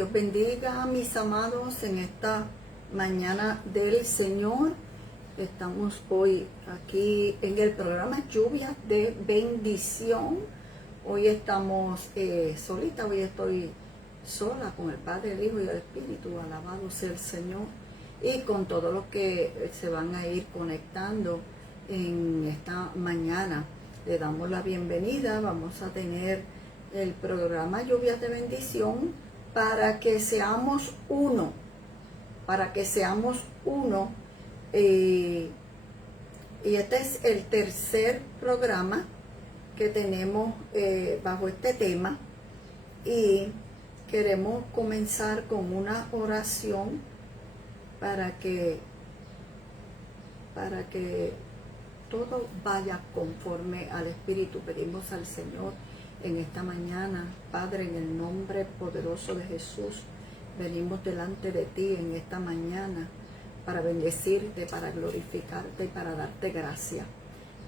Dios bendiga a mis amados en esta mañana del Señor. Estamos hoy aquí en el programa Lluvias de Bendición. Hoy estamos solita, hoy estoy sola con el Padre, el Hijo y el Espíritu. Alabado sea el Señor. Y con todos los que se van a ir conectando en esta mañana. Le damos la bienvenida. Vamos a tener el programa Lluvias de Bendición para que seamos uno. Y este es el tercer programa que tenemos bajo este tema. Y queremos comenzar con una oración para que todo vaya conforme al Espíritu. Pedimos al Señor en esta mañana, Padre, en el nombre poderoso de Jesús, venimos delante de ti en esta mañana para bendecirte, para glorificarte y para darte gracias.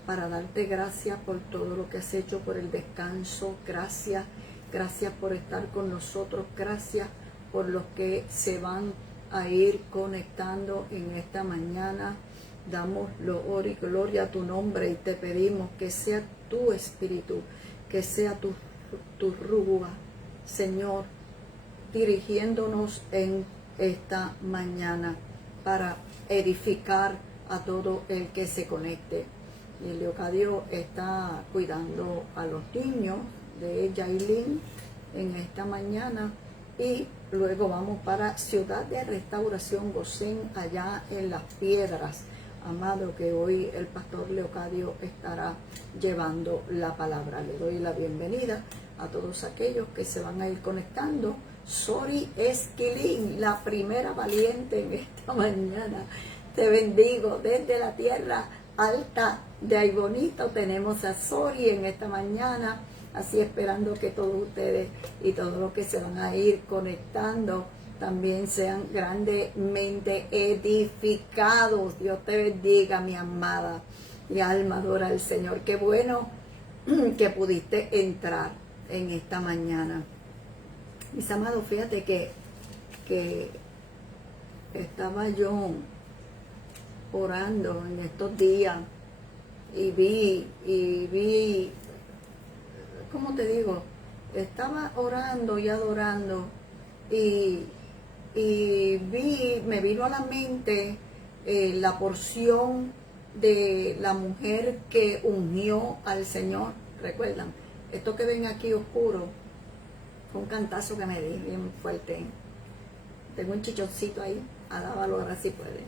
Para darte gracias por todo lo que has hecho, por el descanso. Gracias por estar con nosotros. Gracias por los que se van a ir conectando en esta mañana. Damos loor y gloria a tu nombre y te pedimos que sea tu Espíritu, que sea tu Rúa, Señor, dirigiéndonos en esta mañana para edificar a todo el que se conecte. Y el Leocadio está cuidando a los niños de Yailin en esta mañana. Y luego vamos para Ciudad de Restauración Gosén, allá en Las Piedras. Amado, que hoy el pastor Leocadio estará llevando la palabra. Le doy la bienvenida a todos aquellos que se van a ir conectando. Sori Esquilín, la primera valiente en esta mañana. Te bendigo desde la tierra alta de Aybonito. Tenemos a Sori en esta mañana. Así esperando que todos ustedes y todos los que se van a ir conectando también sean grandemente edificados. Dios te bendiga, mi amada. Mi alma adora al Señor. Qué bueno que pudiste entrar en esta mañana. Mis amados, fíjate que estaba yo orando en estos días y vi, ¿cómo te digo? Estaba orando y adorando y me vino a la mente la porción de la mujer que ungió al Señor. ¿Recuerdan? Esto que ven aquí oscuro fue un cantazo que me di bien fuerte. Tengo un chichoncito ahí, alábalo ahora si puede.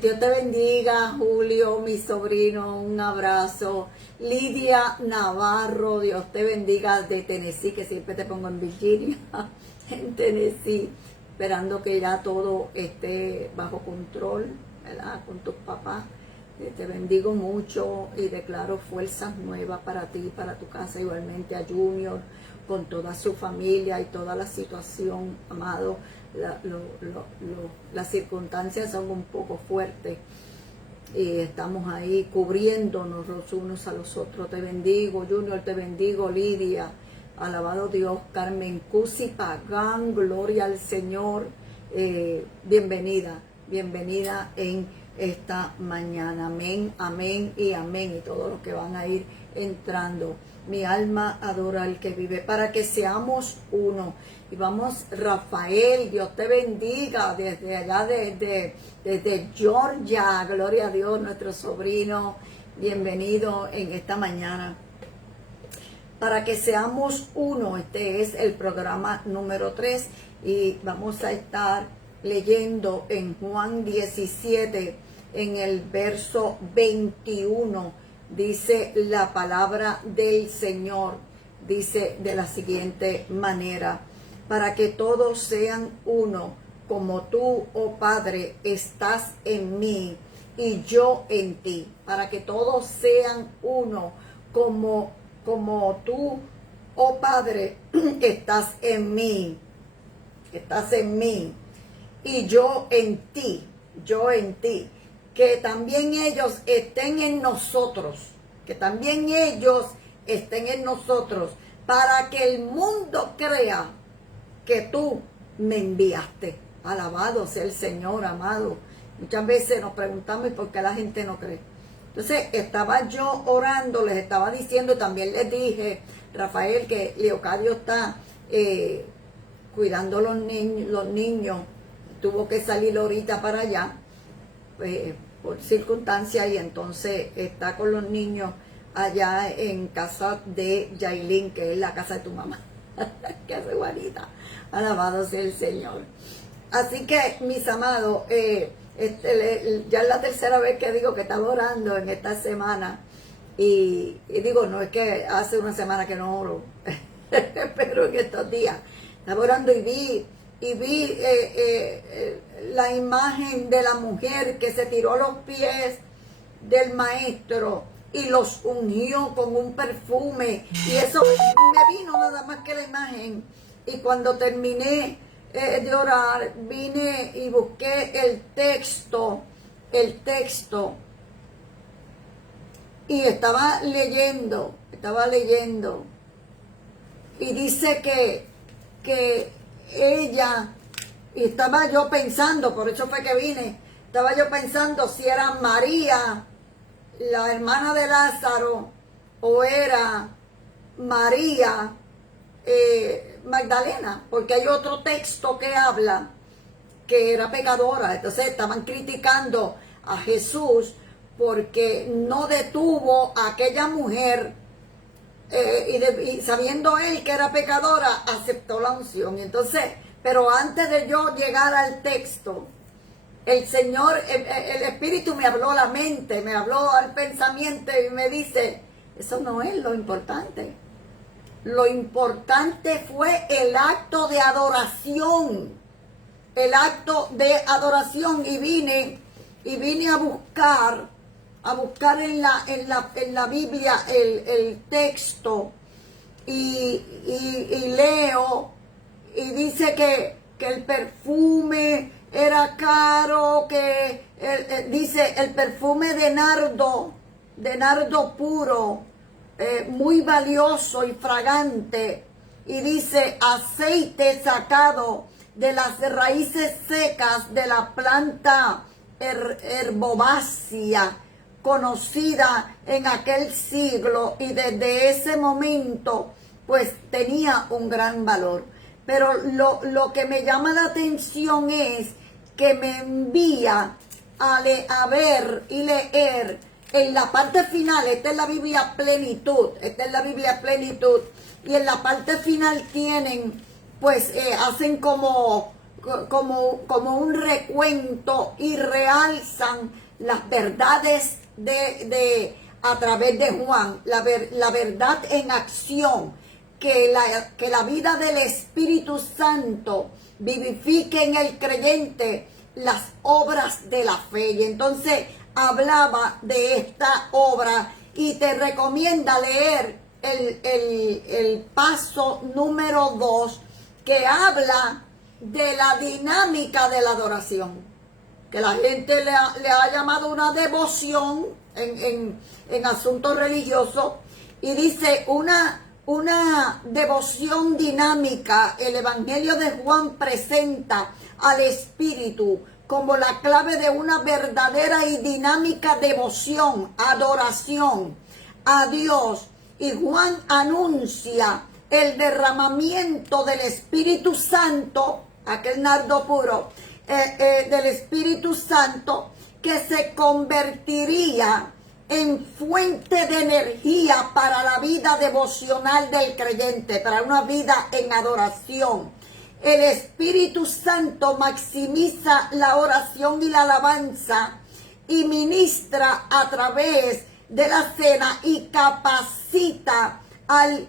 Dios te bendiga, Julio, mi sobrino, un abrazo. Lidia Navarro, Dios te bendiga, de Tennessee, que siempre te pongo en Virginia, en Tennessee, esperando que ya todo esté bajo control, ¿verdad? Con tus papás. Te bendigo mucho y declaro fuerzas nuevas para ti, para tu casa, igualmente a Junior, con toda su familia y toda la situación, amado. Las circunstancias son un poco fuertes y estamos ahí cubriéndonos los unos a los otros. Te bendigo, Junior, te bendigo, Lidia, alabado Dios, Carmen Cusi Pagán, gloria al Señor. Bienvenida en esta mañana. Amén, amén y amén. Y todos los que van a ir entrando. Mi alma adora al que vive, para que seamos uno. Y vamos, Rafael, Dios te bendiga, desde allá, desde Georgia, gloria a Dios, nuestro sobrino, bienvenido en esta mañana. Para que seamos uno, este es el programa número 3 y vamos a estar leyendo en Juan 17, en el verso 21, dice la palabra del Señor, dice de la siguiente manera: para que todos sean uno, como tú, oh Padre, estás en mí y yo en ti. Para que todos sean uno, como tú, oh Padre, estás en mí y yo en ti, que también ellos estén en nosotros, para que el mundo crea que tú me enviaste. Alabado sea el Señor, amado. Muchas veces nos preguntamos, ¿y por qué la gente no cree? Entonces estaba yo orando, les estaba diciendo, también les dije, Rafael, que Leocadio está cuidando los niños, tuvo que salir ahorita para allá, por circunstancias, y entonces está con los niños allá en casa de Yailin, que es la casa de tu mamá. Que hace Juanita. Alabado sea el Señor. Así que, mis amados, ya es la tercera vez que digo que estaba orando en esta semana. Y digo, no es que hace una semana que no oro, pero en estos días estaba orando y vi la imagen de la mujer que se tiró a los pies del maestro y los ungió con un perfume, y eso me vino nada más que la imagen. Y cuando terminé de orar, vine y busqué el texto, y estaba leyendo, y dice que ella, y estaba yo pensando, por eso fue que vine, estaba yo pensando si era María, la hermana de Lázaro, o era María Magdalena, porque hay otro texto que habla que era pecadora. Entonces estaban criticando a Jesús porque no detuvo a aquella mujer, y sabiendo él que era pecadora, aceptó la unción. Y entonces, pero antes de yo llegar al texto, el Señor, el Espíritu me habló a la mente, me habló al pensamiento y me dice, eso no es lo importante. Lo importante fue el acto de adoración. El acto de adoración. Y vine a buscar en la Biblia el texto. Y leo. Y dice que el perfume era caro, que dice el perfume de nardo puro, muy valioso y fragante, y dice aceite sacado de las raíces secas de la planta herbácea conocida en aquel siglo, y desde ese momento pues tenía un gran valor. Pero lo que me llama la atención es que me envía a ver y leer en la parte final. Esta es la Biblia Plenitud, y en la parte final tienen, pues hacen como un recuento y realzan las verdades a través de Juan, la verdad en acción, que la vida del Espíritu Santo vivifique en el creyente las obras de la fe. Y entonces hablaba de esta obra, y te recomienda leer el paso número 2, que habla de la dinámica de la adoración, que la gente le ha llamado una devoción en asuntos religiosos, y dice una devoción dinámica. El Evangelio de Juan presenta al Espíritu como la clave de una verdadera y dinámica devoción, adoración a Dios. Y Juan anuncia el derramamiento del Espíritu Santo, aquel nardo puro, del Espíritu Santo, que se convertiría en fuente de energía para la vida devocional del creyente, para una vida en adoración. El Espíritu Santo maximiza la oración y la alabanza, y ministra a través de la cena, y capacita al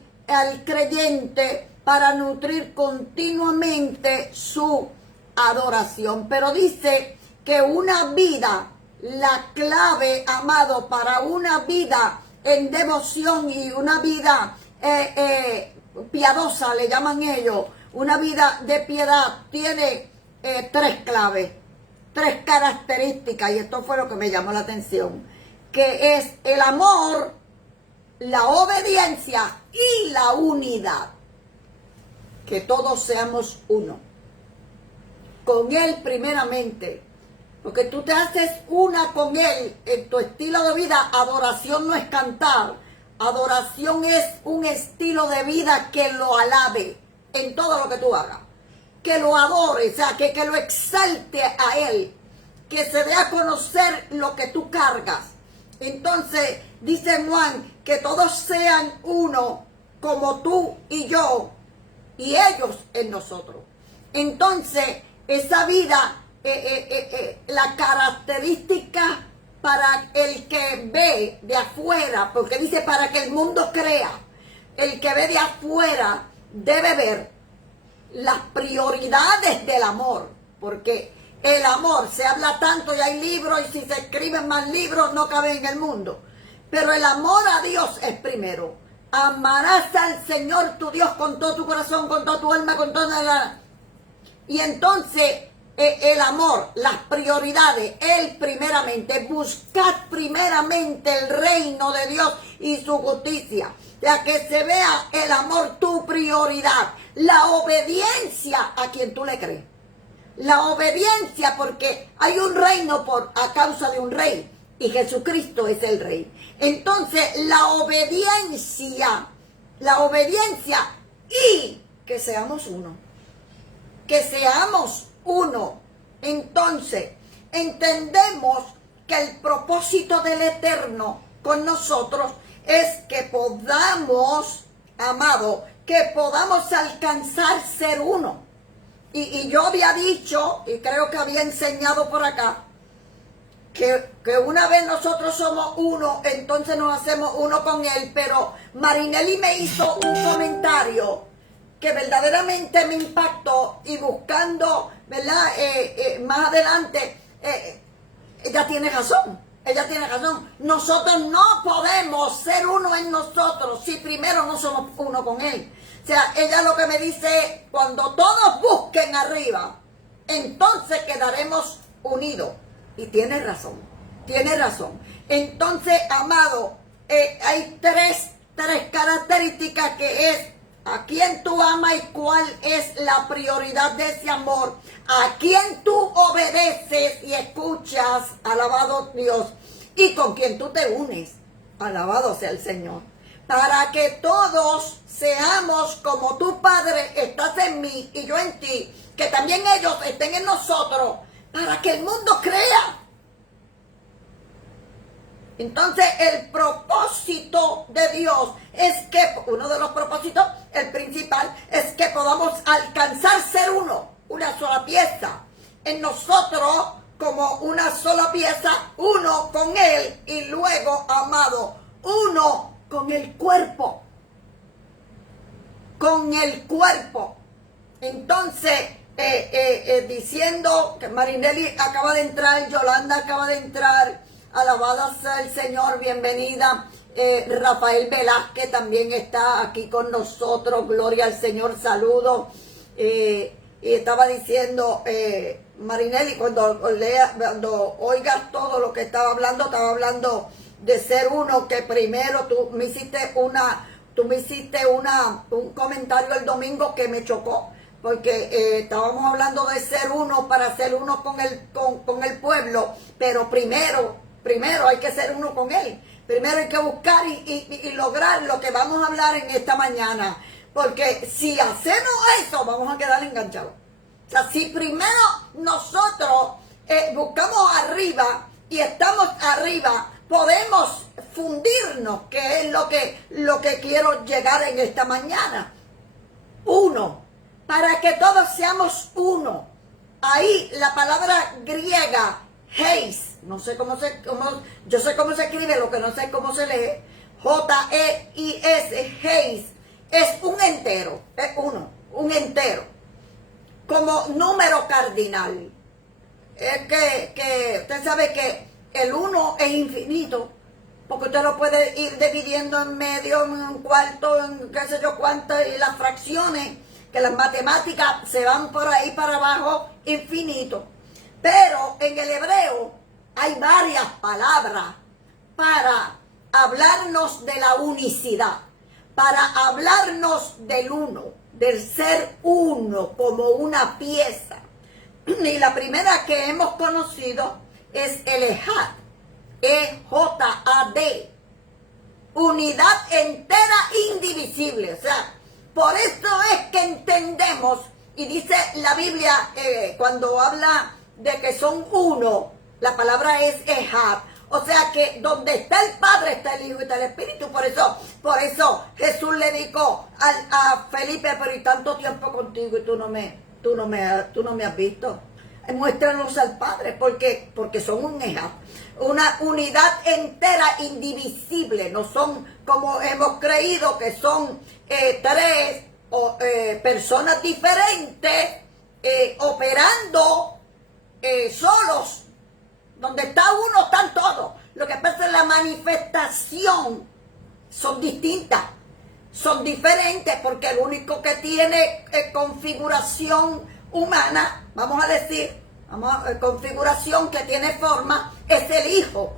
creyente para nutrir continuamente su adoración. Pero dice que una vida, la clave, amado, para una vida en devoción y una vida piadosa, le llaman ellos, una vida de piedad, tiene 3 claves, 3 características, y esto fue lo que me llamó la atención, que es el amor, la obediencia y la unidad. que todos seamos uno. Con Él primeramente, porque tú te haces una con Él en tu estilo de vida. Adoración no es cantar, adoración es un estilo de vida que lo alabe en todo lo que tú hagas, que lo adore, o sea, que lo exalte a Él, que se dé a conocer lo que tú cargas. Entonces, dice Juan, que todos sean uno, como tú y yo, y ellos en nosotros. Entonces, esa vida, la característica para el que ve de afuera, porque dice para que el mundo crea, el que ve de afuera debe ver las prioridades del amor, porque el amor, se habla tanto y hay libros, y si se escriben más libros no caben en el mundo, pero el amor a Dios es primero. Amarás al Señor tu Dios con todo tu corazón, con toda tu alma, con toda la... Y entonces el amor, las prioridades, Él primeramente, buscad primeramente el reino de Dios y su justicia. O sea, que se vea el amor tu prioridad, la obediencia a quien tú le crees. La obediencia, porque hay un reino a causa de un rey, y Jesucristo es el rey. Entonces, la obediencia y que seamos uno. Que seamos uno. Entonces, entendemos que el propósito del Eterno con nosotros es que podamos, amado, que podamos alcanzar ser uno. Y yo había dicho, y creo que había enseñado por acá, que una vez nosotros somos uno, entonces nos hacemos uno con Él. Pero Marinelli me hizo un comentario que verdaderamente me impactó, y buscando, ¿verdad? Más adelante, ella tiene razón. Nosotros no podemos ser uno en nosotros si primero no somos uno con Él. O sea, ella lo que me dice, cuando todos busquen arriba, entonces quedaremos unidos. Y tiene razón. Entonces, amado, hay tres características, que es a quién tú amas y cuál es la prioridad de ese amor, a quién tú obedeces y escuchas, alabado Dios, y con quien tú te unes, alabado sea el Señor, para que todos seamos como tu Padre estás en mí y yo en ti, que también ellos estén en nosotros, para que el mundo crea. Entonces, el propósito de Dios es que, uno de los propósitos, el principal, es que podamos alcanzar ser uno, una sola pieza. En nosotros, como una sola pieza, uno con Él, y luego, amado, uno con el cuerpo. Entonces, diciendo que Marinelli acaba de entrar, Yolanda acaba de entrar, alabado sea el Señor, bienvenida. Rafael Velázquez también está aquí con nosotros, gloria al Señor, saludos. Y estaba diciendo, Marinelli, cuando oigas todo lo que estaba hablando de ser uno, que primero tú me hiciste un comentario el domingo que me chocó, porque estábamos hablando de ser uno para ser uno con el pueblo, pero primero hay que ser uno con Él. Primero hay que buscar y lograr lo que vamos a hablar en esta mañana. Porque si hacemos eso, vamos a quedar enganchados. O sea, si primero nosotros buscamos arriba y estamos arriba, podemos fundirnos, que es lo que quiero llegar en esta mañana. Uno, para que todos seamos uno. Ahí la palabra griega, heis, yo sé cómo se escribe, lo que no sé cómo se lee, J-E-I-S, heis, es un entero, es uno, un entero, como número cardinal. Es que usted sabe que el uno es infinito, porque usted lo puede ir dividiendo en medio, en un cuarto, en qué sé yo cuánto, y las fracciones, que las matemáticas se van por ahí para abajo, infinito. Pero en el hebreo hay varias palabras para hablarnos de la unicidad, para hablarnos del uno. del ser uno como una pieza. Y la primera que hemos conocido es el Ejad, E-J-A-D, unidad entera indivisible. O sea, por eso es que entendemos, y dice la Biblia cuando habla de que son uno, la palabra es Ejad. O sea que donde está el Padre está el Hijo y está el Espíritu. Por eso Jesús le dijo a Felipe, pero y tanto tiempo contigo y tú no me has visto. Muéstranos al Padre, porque son un Ejad, una unidad entera indivisible. No son como hemos creído que son tres personas diferentes operando solos. Donde está uno, están todos. Lo que pasa es la manifestación son distintas, son diferentes, porque el único que tiene configuración humana, vamos a decir, configuración que tiene forma, es el Hijo.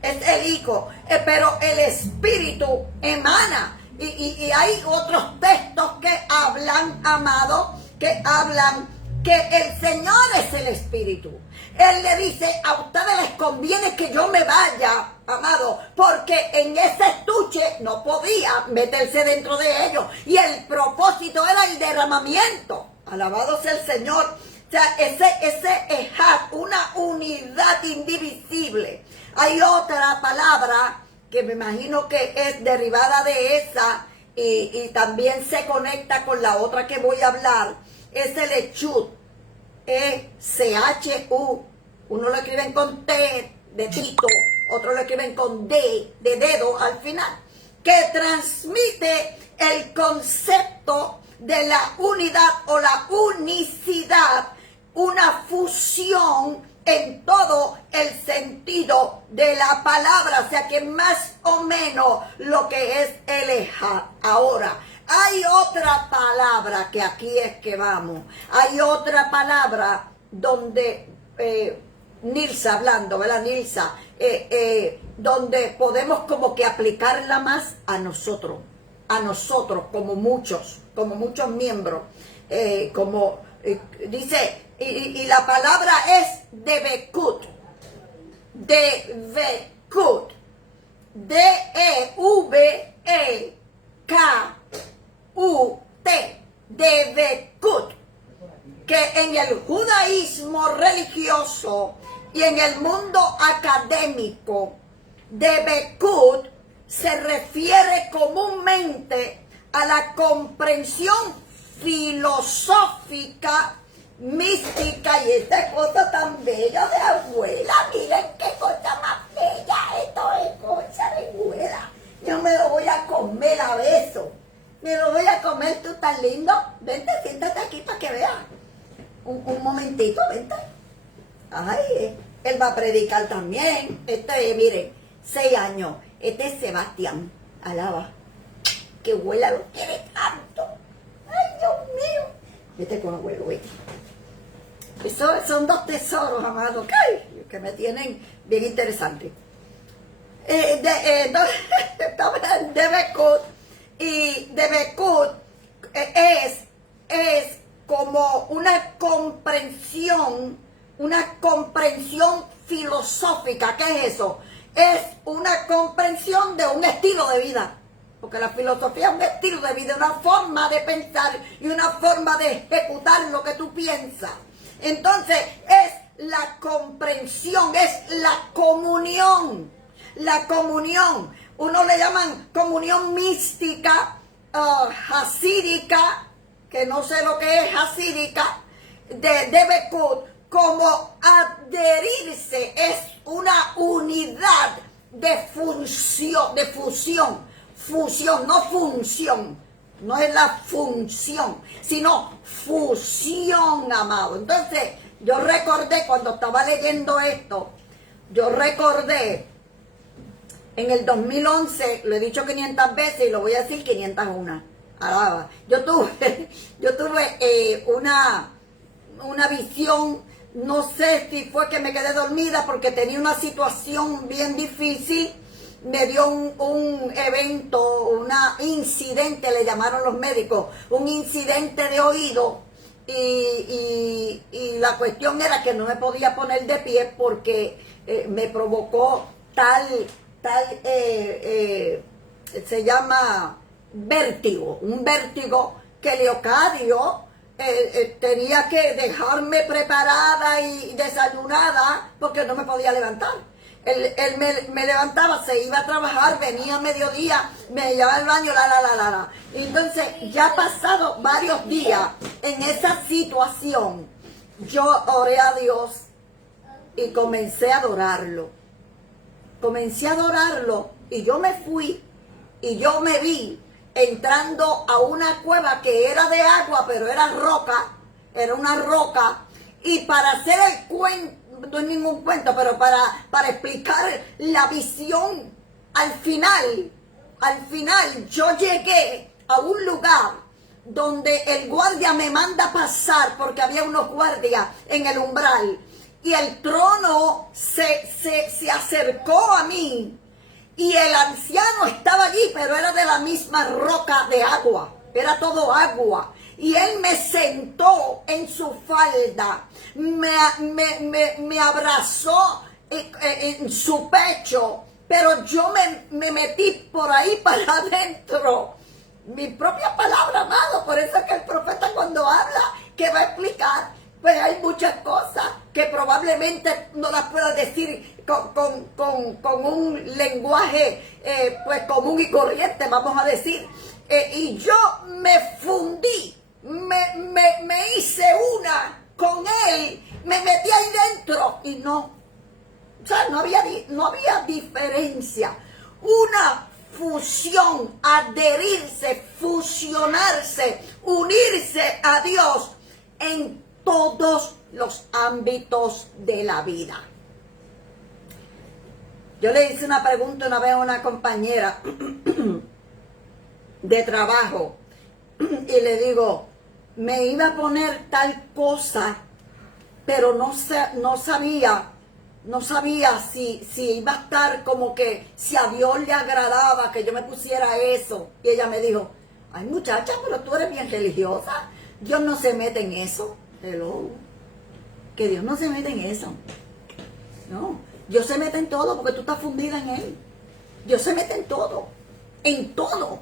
Pero el Espíritu emana. Y hay otros textos que hablan, amado, que hablan que el Señor es el Espíritu. Él le dice, a ustedes les conviene que yo me vaya, amado, porque en ese estuche no podía meterse dentro de ellos. Y el propósito era el derramamiento. Alabado sea el Señor. O sea, ese Ejad, una unidad indivisible. Hay otra palabra que me imagino que es derivada de esa y también se conecta con la otra que voy a hablar. Es el Echud, E-C-H-U. Uno lo escriben con T de Tito, otro lo escriben con D de dedo al final, que transmite el concepto de la unidad o la unicidad, una fusión en todo el sentido de la palabra, o sea que más o menos lo que es el Ejad. Ahora, hay otra palabra que aquí es que vamos, hay otra palabra donde Nilsa hablando, ¿verdad? Nilsa, donde podemos como que aplicarla más a nosotros como muchos miembros, dice, y la palabra es Debekut, D-E-V-E-K-U-T, Debekut, que en el judaísmo religioso y en el mundo académico, Debekut se refiere comúnmente a la comprensión filosófica, mística, y esta cosa tan bella de abuela. Miren qué cosa más bella, esto es cosa de abuela. Yo me lo voy a comer a beso. Me lo voy a comer, tú tan lindo. Vente, siéntate aquí para que veas. Un momentito, vente. Ay, él va a predicar también. Miren, 6 años. Este es Sebastián. Alaba. Que abuela lo quiere tanto. Ay, Dios mío. Vete con abuelo, vete. Son 2 tesoros, amados, que me tienen bien interesante. Debekut, y Debekut es como una comprensión filosófica. ¿Qué es eso? Es una comprensión de un estilo de vida. Porque la filosofía es un estilo de vida, una forma de pensar y una forma de ejecutar lo que tú piensas. Entonces, es la comprensión, es la comunión. La comunión. Uno le llaman comunión mística, hasídica, que no sé lo que es hasídica, de Debekut, como adherirse, es una unidad de fusión, no función, no es la función, sino fusión, amado. Entonces, yo recordé cuando estaba leyendo esto, en el 2011, lo he dicho 500 veces y lo voy a decir 501. Alaba. Yo tuve una visión, no sé si fue que me quedé dormida porque tenía una situación bien difícil me dio un evento, un incidente, le llamaron los médicos, un incidente de oído, y la cuestión era que no me podía poner de pie porque me provocó se llama vértigo, un vértigo que Leocadio tenía que dejarme preparada y desayunada porque no me podía levantar. Él me levantaba, se iba a trabajar, venía a mediodía, me llevaba al baño, Entonces, ya ha pasado varios días en esa situación, yo oré a Dios y comencé a adorarlo. Y yo me fui y yo me vi entrando a una cueva que era de agua, pero era una roca, y para hacer el cuento, no es ningún cuento, pero para explicar la visión, al final yo llegué a un lugar donde el guardia me manda pasar, porque había unos guardias en el umbral, y el trono se acercó a mí, y el anciano estaba allí, pero era de la misma roca de agua, era todo agua. Y él me sentó en su falda, me abrazó en su pecho, pero yo me metí por ahí para adentro. Mi propia palabra, amado. Por eso es que el profeta, cuando habla, que va a explicar, pues hay muchas cosas que probablemente no las pueda decir con un lenguaje pues común y corriente, vamos a decir. Y yo me fundí, me hice una con él, me metí ahí dentro y no había diferencia. Una fusión, adherirse, fusionarse, unirse a Dios en todos los ámbitos de la vida. Yo le hice una pregunta una vez a una compañera de trabajo y le digo, me iba a poner tal cosa, pero no sabía si iba a estar como que si a Dios le agradaba que yo me pusiera eso. Y ella me dijo, ay muchacha, pero tú eres bien religiosa, Dios no se mete en eso. Hello, que Dios no se mete en eso. No, Dios se mete en todo porque tú estás fundida en Él. Dios se mete en todo, en todo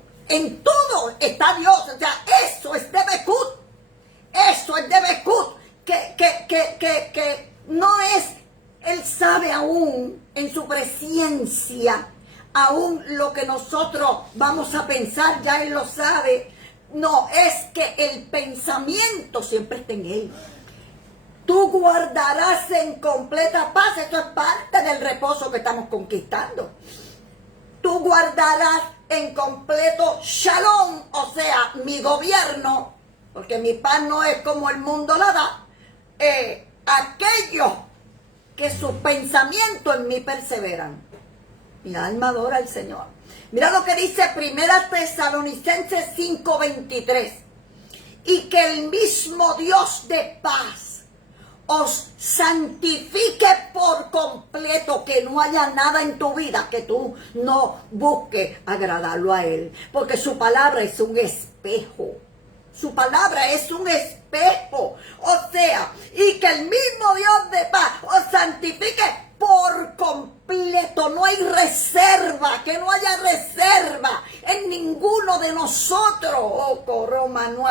está Dios. O sea, eso es de Bekut. Eso es de Bekut, que no es, Él sabe aún en su presencia, aún lo que nosotros vamos a pensar, ya Él lo sabe. No, es que el pensamiento siempre está en Él. Tú guardarás en completa paz, esto es parte del reposo que estamos conquistando. Tú guardarás en completo shalom, o sea, mi gobierno, porque mi paz no es como el mundo la da, aquellos que sus pensamientos en mí perseveran. Mi alma adora al Señor. Mira lo que dice 1 Tesalonicenses 5:23. Y que el mismo Dios de paz os santifique por completo, que no haya nada en tu vida que tú no busques agradarlo a Él, porque su palabra es un espejo. Su palabra es un espejo. O sea, y que el mismo Dios de paz os santifique por completo. No hay reserva, que no haya reserva en ninguno de nosotros. Oh, Coroma, no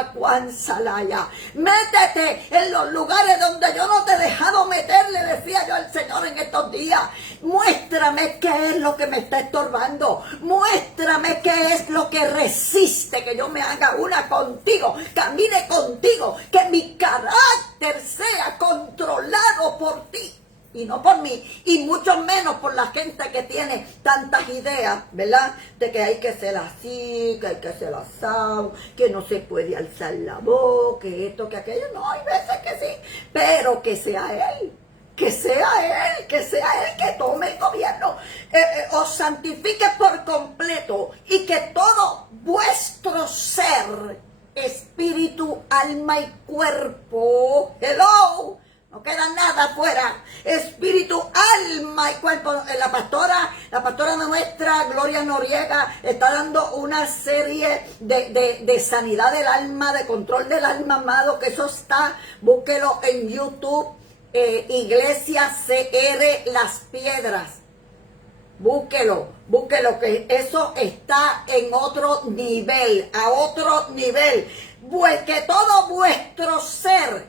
Salaya. Métete en los lugares donde yo no te he dejado meter, le decía yo al Señor en estos días. Muéstrame qué es lo que me está estorbando. Muéstrame qué es lo que resiste que yo me haga una contigo, camine contigo, que mi carácter sea controlado por ti y no por mí, y mucho menos por la gente que tiene tantas ideas, ¿verdad? De que hay que ser así, que hay que ser asado, que no se puede alzar la voz, que esto, que aquello. No, hay veces que sí, pero que sea Él. Que sea Él que tome el gobierno, os santifique por completo, y que todo vuestro ser, espíritu, alma y cuerpo, hello, no queda nada afuera, espíritu, alma y cuerpo. La pastora La pastora nuestra, Gloria Noriega, está dando una serie de sanidad del alma, de control del alma, amado, que eso está, búsquelo en YouTube, Iglesia CR Las Piedras. Búsquelo, que eso está en otro nivel, a otro nivel. Que todo vuestro ser,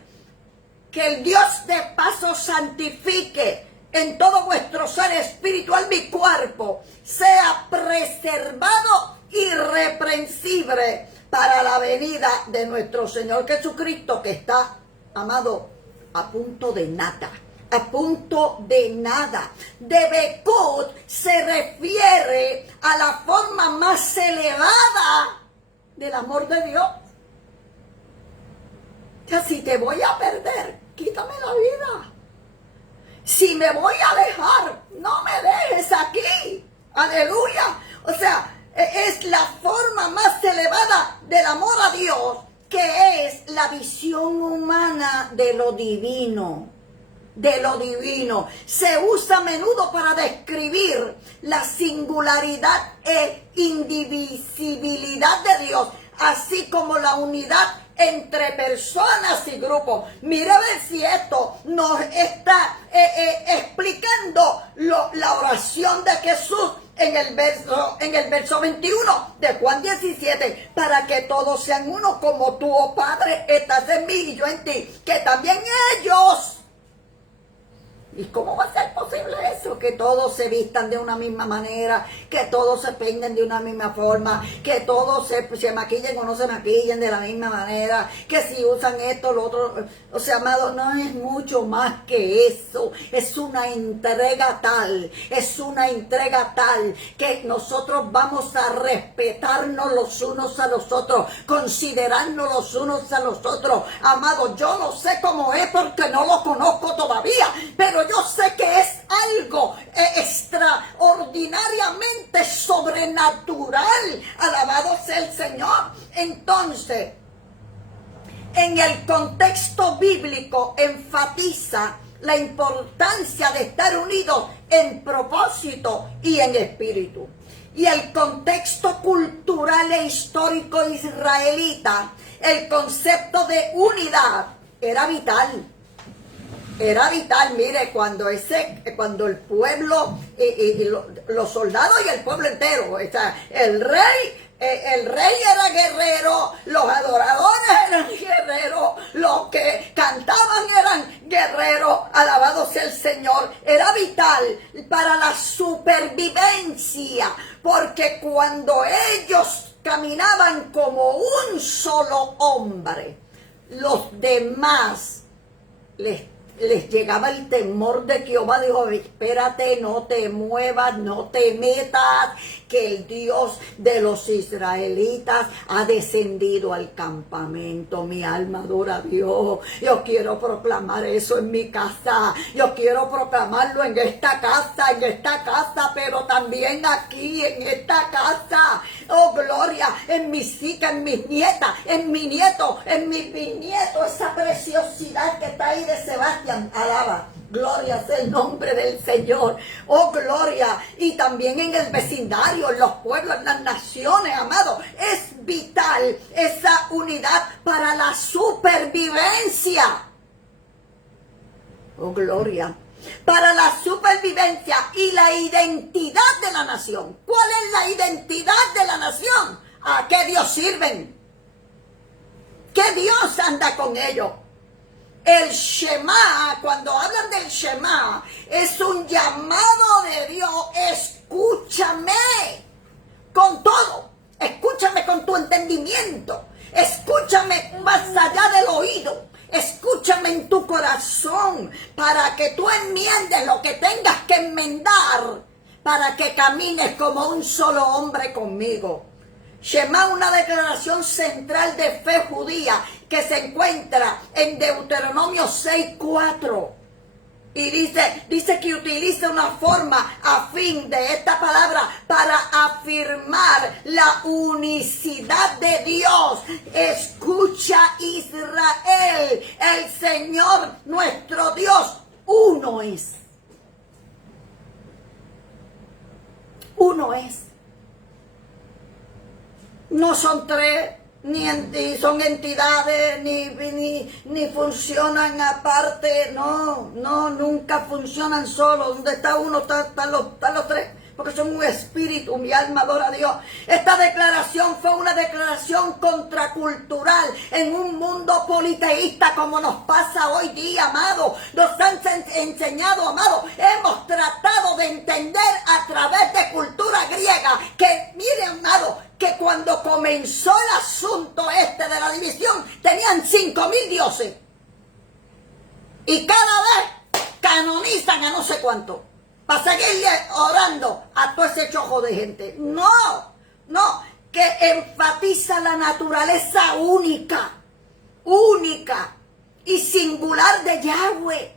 que el Dios de paso santifique en todo vuestro ser espiritual, mi cuerpo, sea preservado irreprensible para la venida de nuestro Señor Jesucristo, que está, amado, a punto de nada. A punto de nada. Debekut se refiere a la forma más elevada del amor de Dios. O sea, si te voy a perder, quítame la vida. Si me voy a dejar, no me dejes aquí. Aleluya. O sea, es la forma más elevada del amor a Dios, que es la visión humana de lo divino. De lo divino. Se usa a menudo para describir la singularidad e indivisibilidad de Dios, así como la unidad entre personas y grupos. Mira a ver si esto nos está explicando la oración de Jesús en el verso 21 de Juan 17, para que todos sean uno, como tú, oh Padre, estás en mí y yo en ti, que también ellos. ¿Y cómo va a ser posible eso? Que todos se vistan de una misma manera, que todos se peinen de una misma forma, que todos se maquillen o no se maquillen de la misma manera, que si usan esto, lo otro. O sea, amado, no es mucho más que eso. Es una entrega tal, que nosotros vamos a respetarnos los unos a los otros, considerarnos los unos a los otros. Amado, yo no sé cómo es porque no lo conozco todavía, pero yo sé que es algo extraordinariamente sobrenatural. Alabado sea el Señor. Entonces, en el contexto bíblico enfatiza la importancia de estar unidos en propósito y en espíritu. Y el contexto cultural e histórico israelita, el concepto de unidad era vital. Era vital. Mire, cuando el pueblo, los soldados y el pueblo entero, o sea, el rey era guerrero, los adoradores eran guerreros, los que cantaban eran guerreros, alabado sea el Señor. Era vital para la supervivencia, porque cuando ellos caminaban como un solo hombre, los demás les llegaba el temor de Jehová. Dijo: espérate, no te muevas, no te metas, que el Dios de los israelitas ha descendido al campamento. Mi alma adora a Dios. Yo quiero proclamar eso en mi casa. Yo quiero proclamarlo en esta casa, pero también aquí, en esta casa. Oh, gloria, en mis hijas, en mis nietas, en mi nieto, en mi bisnieto, esa preciosidad que está ahí de Sebastián. Alaba, gloria sea el nombre del Señor. Oh, gloria. Y también en el vecindario, en los pueblos, en las naciones, amado. Es vital esa unidad para la supervivencia. Oh, gloria. Para la supervivencia y la identidad de la nación. ¿Cuál es la identidad de la nación? ¿A qué Dios sirven? ¿Qué Dios anda con ellos? El Shema, cuando hablan del Shema, es un llamado de Dios. Escúchame con todo. Escúchame con tu entendimiento. Escúchame más allá del oído. Escúchame en tu corazón, para que tú enmiendes lo que tengas que enmendar, para que camines como un solo hombre conmigo. Shema, una declaración central de fe judía que se encuentra en Deuteronomio 6:4. Y dice que utiliza una forma afín de esta palabra para afirmar la unicidad de Dios. Escucha, Israel, el Señor nuestro Dios uno es. uno es. No son tres, ni son entidades, ni funcionan aparte. No, nunca funcionan solos. Donde está uno, están los tres. Porque son un espíritu, mi alma adora a Dios. Esta declaración fue una declaración contracultural en un mundo politeísta como nos pasa hoy día, amado. Nos han enseñado, amado, hemos tratado de entender a través de cultura griega que, mire, amado, que cuando comenzó el asunto este de la división, tenían 5,000 dioses. Y cada vez canonizan a no sé cuánto. Para seguirle orando a todo ese chojo de gente. No, que enfatiza la naturaleza única y singular de Yahweh.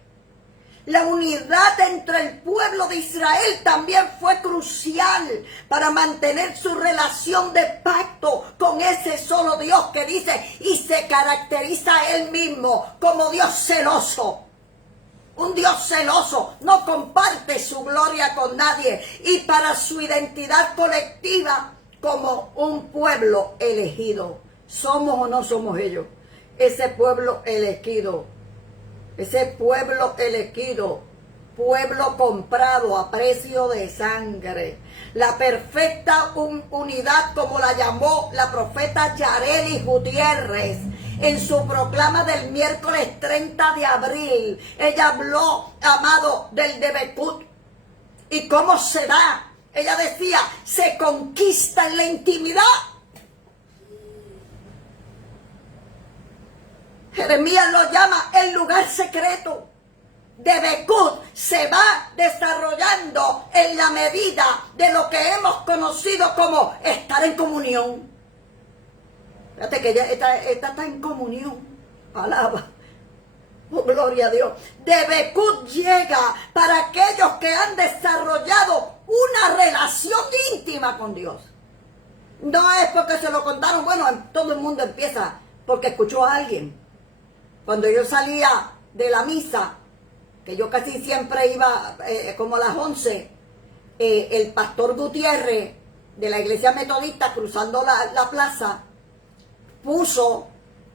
La unidad entre el pueblo de Israel también fue crucial para mantener su relación de pacto con ese solo Dios que dice y se caracteriza a él mismo como Dios celoso. Un Dios celoso no comparte su gloria con nadie y para su identidad colectiva como un pueblo elegido. ¿Somos o no somos ellos? Ese pueblo elegido, pueblo comprado a precio de sangre. La perfecta unidad, como la llamó la profeta Yareli Gutiérrez en su proclama del miércoles 30 de abril. Ella habló, amado, del Debekut y cómo se da. Ella decía, se conquista en la intimidad. Jeremías lo llama el lugar secreto. Debekut se va desarrollando en la medida de lo que hemos conocido como estar en comunión. Fíjate que esta está en comunión. Alaba. Oh, gloria a Dios. Debekut llega para aquellos que han desarrollado una relación íntima con Dios. No es porque se lo contaron. Bueno, todo el mundo empieza porque escuchó a alguien. Cuando yo salía de la misa, que yo casi siempre iba como a las 11, el pastor Gutiérrez de la iglesia metodista cruzando la plaza,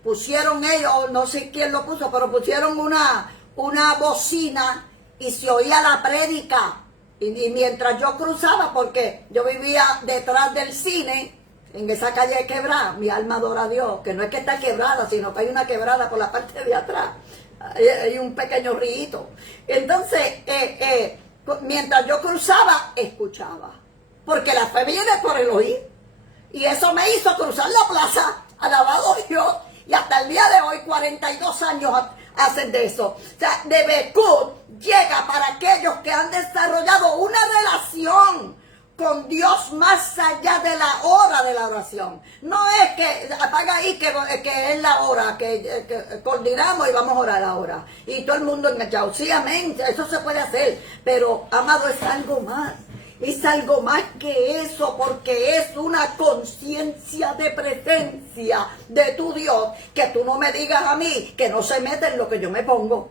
pusieron ellos, no sé quién lo puso, pero pusieron una bocina y se oía la prédica. Y mientras yo cruzaba, porque yo vivía detrás del cine, en esa calle quebrada, mi alma adora a Dios, que no es que está quebrada, sino que hay una quebrada por la parte de atrás. Hay un pequeño río. Entonces, mientras yo cruzaba, escuchaba. Porque la fe viene por el oír. Y eso me hizo cruzar la plaza, alabado Dios. Y hasta el día de hoy, 42 años hacen de eso. O sea, Debekut llega para aquellos que han desarrollado una relación con Dios más allá de la hora de la oración. No es que apaga ahí que es la hora, que coordinamos y vamos a orar ahora. Y todo el mundo enganchado. Sí, amén, eso se puede hacer. Pero, amado, es algo más. Es algo más que eso, porque es una conciencia de presencia de tu Dios. Que tú no me digas a mí que no se mete en lo que yo me pongo.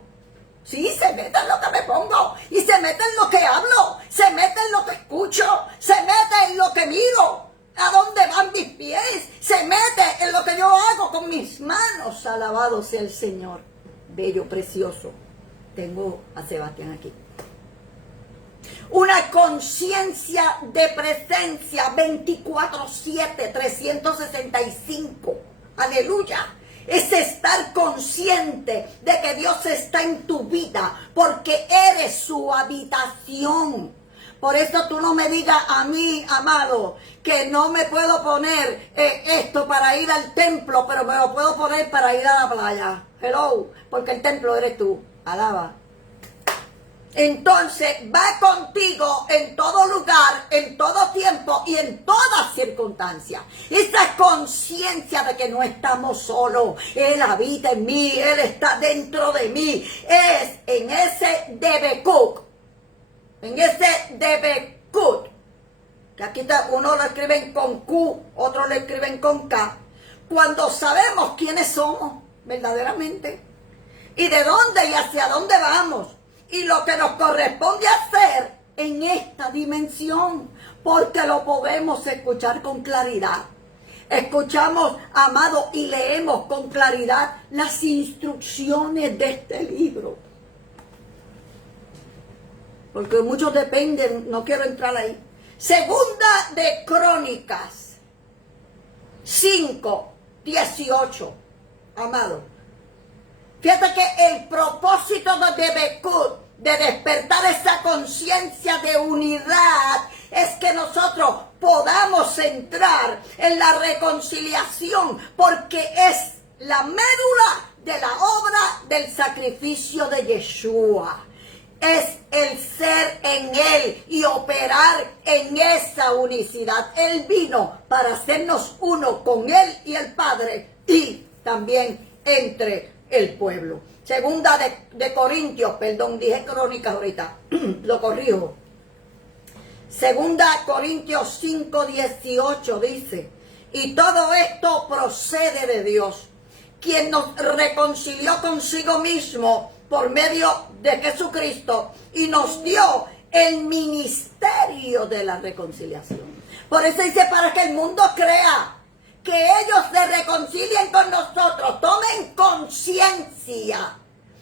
Sí, se mete en lo que me pongo, y se mete en lo que hablo, se mete en lo que escucho, se mete en lo que miro, a dónde van mis pies, se mete en lo que yo hago con mis manos. Alabado sea el Señor. Bello, precioso. Tengo a Sebastián aquí. Una conciencia de presencia 24/7, 365. Aleluya. Es estar consciente de que Dios está en tu vida, porque eres su habitación. Por eso tú no me digas a mí, amado, que no me puedo poner esto para ir al templo, pero me lo puedo poner para ir a la playa. Hello, porque el templo eres tú. Alaba. Entonces va contigo en todo lugar, en todo tiempo y en todas circunstancias. Esa conciencia de que no estamos solos. Él habita en mí, Él está dentro de mí. Es en ese Debekut. En ese Debekut. Que aquí uno lo escriben con Q, otro lo escriben con K. Cuando sabemos quiénes somos verdaderamente. Y de dónde y hacia dónde vamos. Y lo que nos corresponde hacer en esta dimensión, porque lo podemos escuchar con claridad. Escuchamos, amado, y leemos con claridad las instrucciones de este libro. Porque muchos dependen, no quiero entrar ahí. Segunda de Crónicas 5:18, amado. Fíjate que el propósito de Habacuc, de despertar esa conciencia de unidad, es que nosotros podamos entrar en la reconciliación, porque es la médula de la obra del sacrificio de Yeshua. Es el ser en Él y operar en esa unicidad. Él vino para hacernos uno con Él y el Padre, y también entre el pueblo. Segunda de Corintios, perdón, dije Crónicas ahorita, lo corrijo. Segunda Corintios 5:18 dice: y todo esto procede de Dios, quien nos reconcilió consigo mismo por medio de Jesucristo y nos dio el ministerio de la reconciliación. Por eso dice, para que el mundo crea que ellos se reconcilien con nosotros, tomen conciencia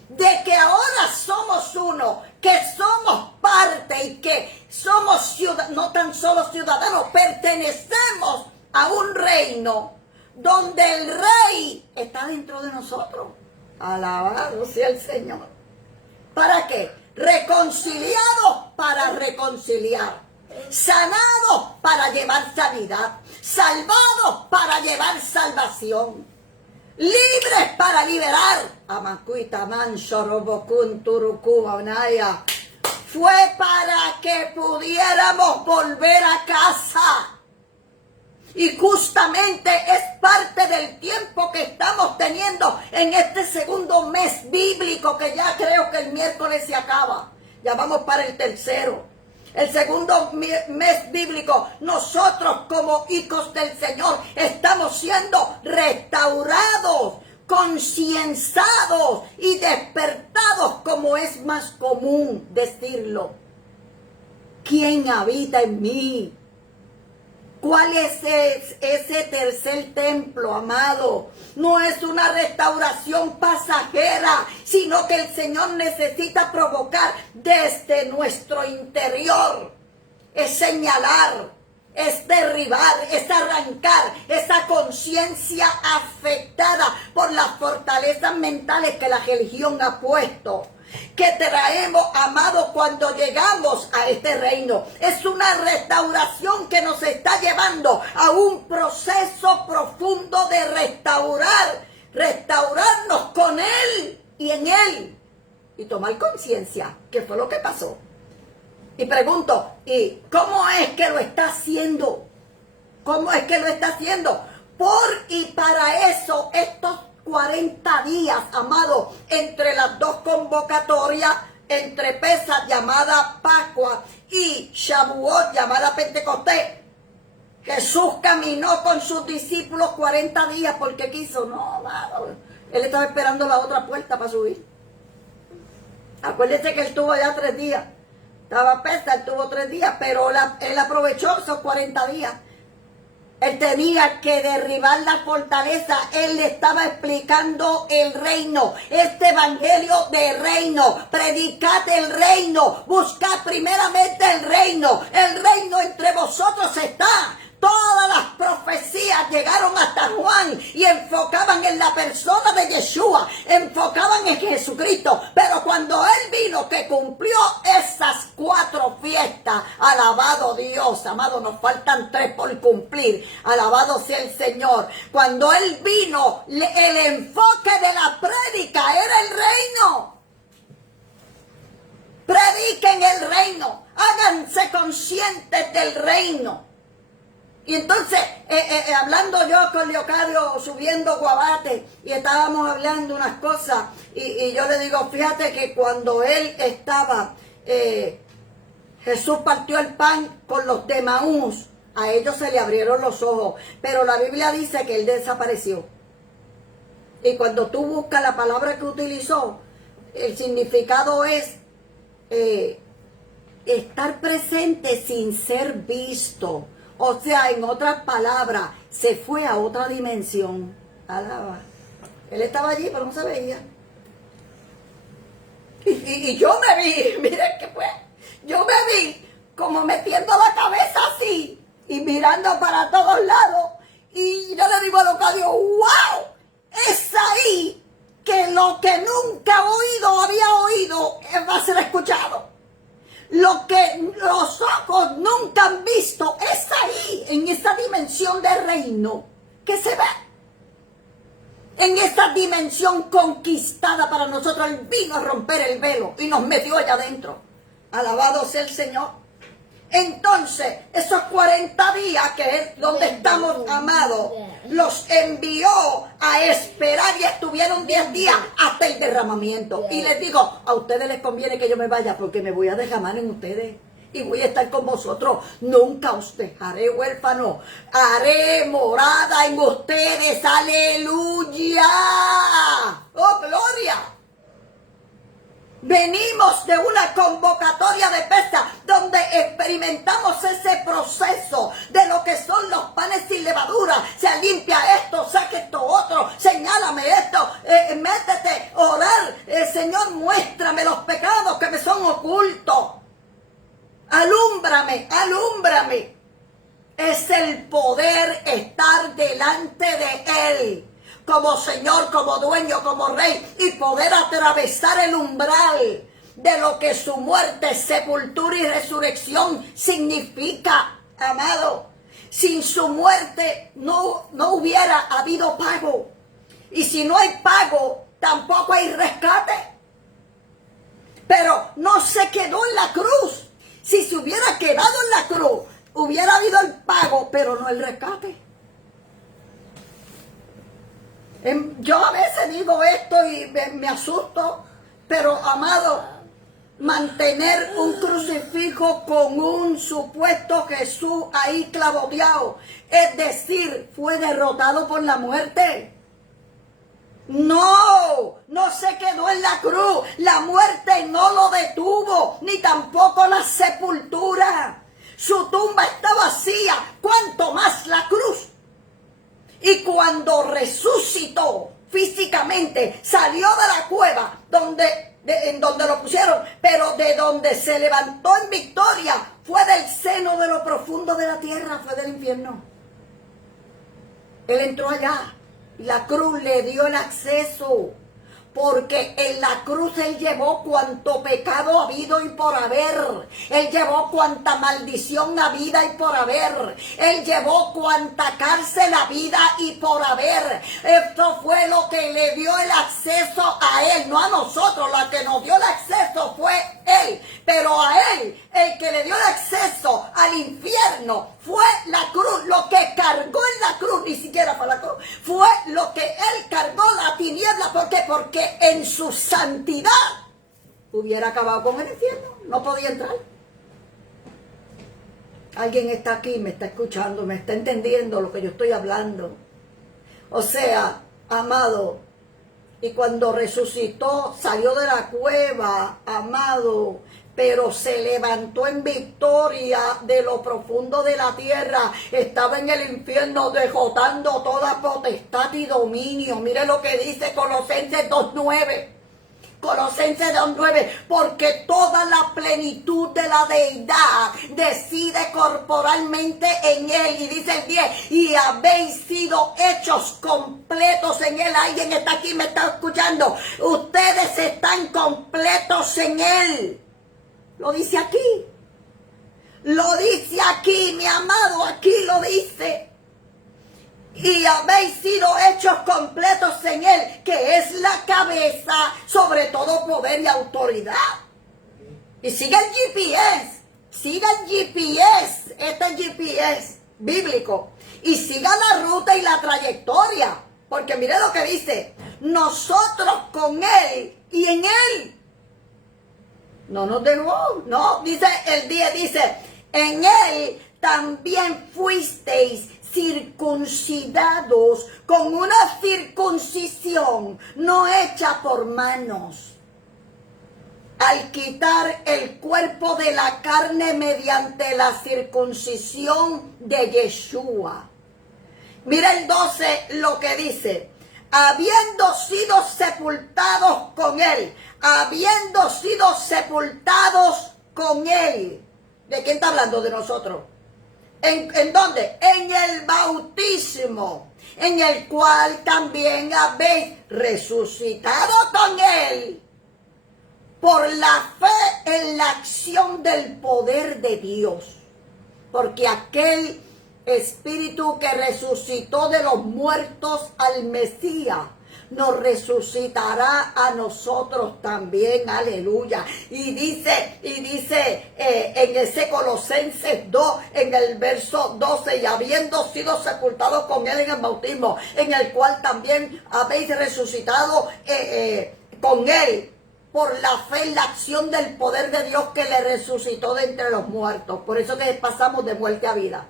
de que ahora somos uno, que somos parte y que somos no tan solo ciudadanos, pertenecemos a un reino donde el rey está dentro de nosotros. Alabado sea el Señor. ¿Para qué? Reconciliados para reconciliar, sanados para llevar sanidad, salvados para llevar salvación, libres para liberar. Fue para que pudiéramos volver a casa. Y justamente es parte del tiempo que estamos teniendo en este segundo mes bíblico, que ya creo que el miércoles se acaba. Ya vamos para el tercero. El segundo mes bíblico, nosotros como hijos del Señor estamos siendo restaurados, concienciados y despertados, como es más común decirlo. ¿Quién habita en mí? ¿Cuál es ese tercer templo, amado? No es una restauración pasajera, sino que el Señor necesita provocar desde nuestro interior. Es señalar, es derribar, es arrancar esa conciencia afectada por las fortalezas mentales que la religión ha puesto, que traemos, amado, cuando llegamos a este reino. Es una restauración que nos está llevando a un proceso profundo de restaurarnos con Él y en Él, y tomar conciencia qué fue lo que pasó. Y pregunto, ¿y cómo es que lo está haciendo? ¿Cómo es que lo está haciendo? Por y para eso, estos 40 días, amado, entre las dos convocatorias, entre Pesach, llamada Pascua, y Shavuot, llamada Pentecostés, Jesús caminó con sus discípulos 40 días porque quiso. No, amado, Él estaba esperando la otra puerta para subir. Acuérdense que Él estuvo allá 3 días. Estaba Pesach, tuvo 3 días, pero Él aprovechó esos 40 días. Él tenía que derribar la fortaleza. Él le estaba explicando el reino, este evangelio de reino. Predicad el reino, buscad primeramente el reino. El reino entre vosotros está. Todas las profecías llegaron hasta Juan y enfocaban en la persona de Yeshua, enfocaban en Jesucristo. Pero cuando Él vino, que cumplió esas 4 fiestas, alabado Dios, amado, nos faltan 3 por cumplir, alabado sea el Señor. Cuando Él vino, el enfoque de la prédica era el reino. Prediquen el reino, háganse conscientes del reino. Y entonces, hablando yo con Leocadio, subiendo Guabate, y estábamos hablando unas cosas, y yo le digo, fíjate que cuando él estaba, Jesús partió el pan con los de Maús, a ellos se le abrieron los ojos, pero la Biblia dice que él desapareció. Y cuando tú buscas la palabra que utilizó, el significado es estar presente sin ser visto. O sea, en otras palabras, se fue a otra dimensión. Alaba. Él estaba allí, pero no se veía. Y yo me vi, miren qué fue. Yo me vi como metiendo la cabeza así y mirando para todos lados. Y yo le digo a Locadio, ¡wow! Es ahí que lo que nunca había oído, va a ser escuchado. Lo que los ojos nunca han visto es ahí, en esa dimensión de reino que se ve. En esa dimensión conquistada para nosotros. Él vino a romper el velo y nos metió allá adentro. Alabado sea el Señor. Entonces, esos 40 días que es donde estamos, amados, los envió a esperar y estuvieron 10 días hasta el derramamiento. Y les digo, a ustedes les conviene que yo me vaya porque me voy a derramar en ustedes. Y voy a estar con vosotros. Nunca os dejaré huérfano. Haré morada en ustedes. Aleluya. Oh, gloria. Venimos de una convocatoria de pesca donde experimentamos ese proceso de lo que son los panes sin levadura. Se limpia esto, saque esto otro, señálame esto, métete, orar. Señor, muéstrame los pecados que me son ocultos. Alúmbrame, alúmbrame. Es el poder estar delante de Él. Como Señor, como dueño, como Rey, y poder atravesar el umbral de lo que su muerte, sepultura y resurrección significa, amado. Sin su muerte no hubiera habido pago. Y si no hay pago, tampoco hay rescate. Pero no se quedó en la cruz. Si se hubiera quedado en la cruz, hubiera habido el pago, pero no el rescate. Yo a veces digo esto y me asusto, pero amado, mantener un crucifijo con un supuesto Jesús ahí clavodeado, es decir, fue derrotado por la muerte. No se quedó en la cruz, la muerte no lo detuvo, ni tampoco la sepultura. Su tumba está vacía, cuanto más la cruz. Y cuando resucitó físicamente, salió de la cueva en donde lo pusieron, pero de donde se levantó en victoria, fue del seno de lo profundo de la tierra, fue del infierno. Él entró allá y la cruz le dio el acceso. Porque en la cruz Él llevó cuanto pecado ha habido y por haber. Él llevó cuanta maldición ha habido y por haber. Él llevó cuanta cárcel ha habido y por haber. Esto fue lo que le dio el acceso a Él, no a nosotros. La que nos dio el acceso fue Él. Pero a Él, el que le dio el acceso al infierno, fue la cruz. Lo que cargó en la cruz, ni siquiera fue la cruz, fue lo que Él cargó, la tiniebla. ¿Por qué? Porque en su santidad hubiera acabado con el infierno, no podía entrar. Alguien está aquí, me está escuchando, me está entendiendo lo que yo estoy hablando. O sea, amado, y cuando resucitó, salió de la cueva, amado, pero se levantó en victoria de lo profundo de la tierra. Estaba en el infierno derrotando toda potestad y dominio. Mire lo que dice Colosenses 2:9. Colosenses 2:9, porque toda la plenitud de la deidad reside corporalmente en Él. Y dice el 10, y habéis sido hechos completos en Él. Alguien está aquí, me está escuchando. Ustedes están completos en Él. Lo dice aquí. Lo dice aquí, mi amado, aquí lo dice. Y habéis sido hechos completos en Él, que es la cabeza sobre todo poder y autoridad. Y siga el GPS, siga el GPS, este es GPS bíblico. Y siga la ruta y la trayectoria, porque mire lo que dice, nosotros con Él y en Él. No nos dejó, no, dice el 10, dice, en Él también fuisteis circuncidados con una circuncisión no hecha por manos. al quitar el cuerpo de la carne mediante la circuncisión de Yeshua. Mira el 12 lo que dice: habiendo sido sepultados con él, habiendo sido sepultados con él. ¿De quién está hablando? De nosotros. ¿En dónde? En el bautismo, en el cual también habéis resucitado con él por la fe en la acción del poder de Dios. Porque aquel Espíritu que resucitó de los muertos al Mesías nos resucitará a nosotros también, aleluya. Y dice en ese Colosenses 2, en el verso 12, y habiendo sido sepultados con él en el bautismo, en el cual también habéis resucitado con él, por la fe en la acción del poder de Dios que le resucitó de entre los muertos. Por eso que pasamos de muerte a vida.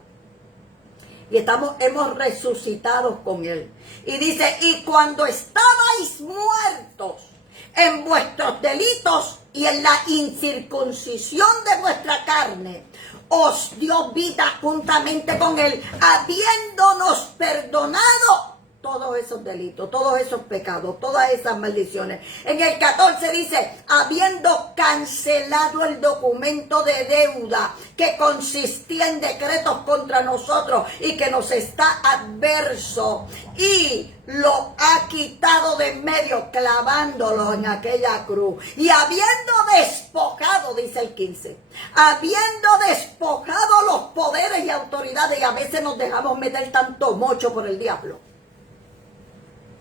Y hemos resucitado con él. Y dice: y cuando estabais muertos en vuestros delitos y en la incircuncisión de vuestra carne, os dio vida juntamente con él, habiéndonos perdonado todos esos delitos, todos esos pecados, todas esas maldiciones. En el 14 dice: habiendo cancelado el documento de deuda que consistía en decretos contra nosotros y que nos está adverso, y lo ha quitado de en medio, clavándolo en aquella cruz. Y habiendo despojado, dice el 15, habiendo despojado los poderes y autoridades, y a veces nos dejamos meter tanto mocho por el diablo.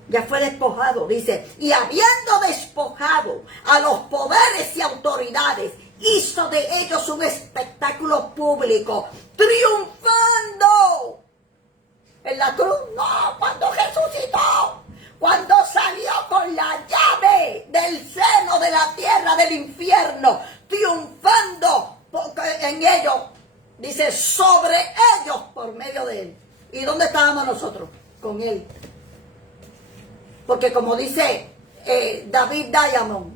Ya fue despojado, dice, y habiendo despojado a los poderes y autoridades, hizo de ellos un espectáculo público, triunfando en la cruz. No, cuando resucitó, cuando salió con la llave del seno de la tierra, del infierno, triunfando en ellos, dice, sobre ellos por medio de él. ¿Y dónde estábamos nosotros? Con él. Porque como dice David Diamond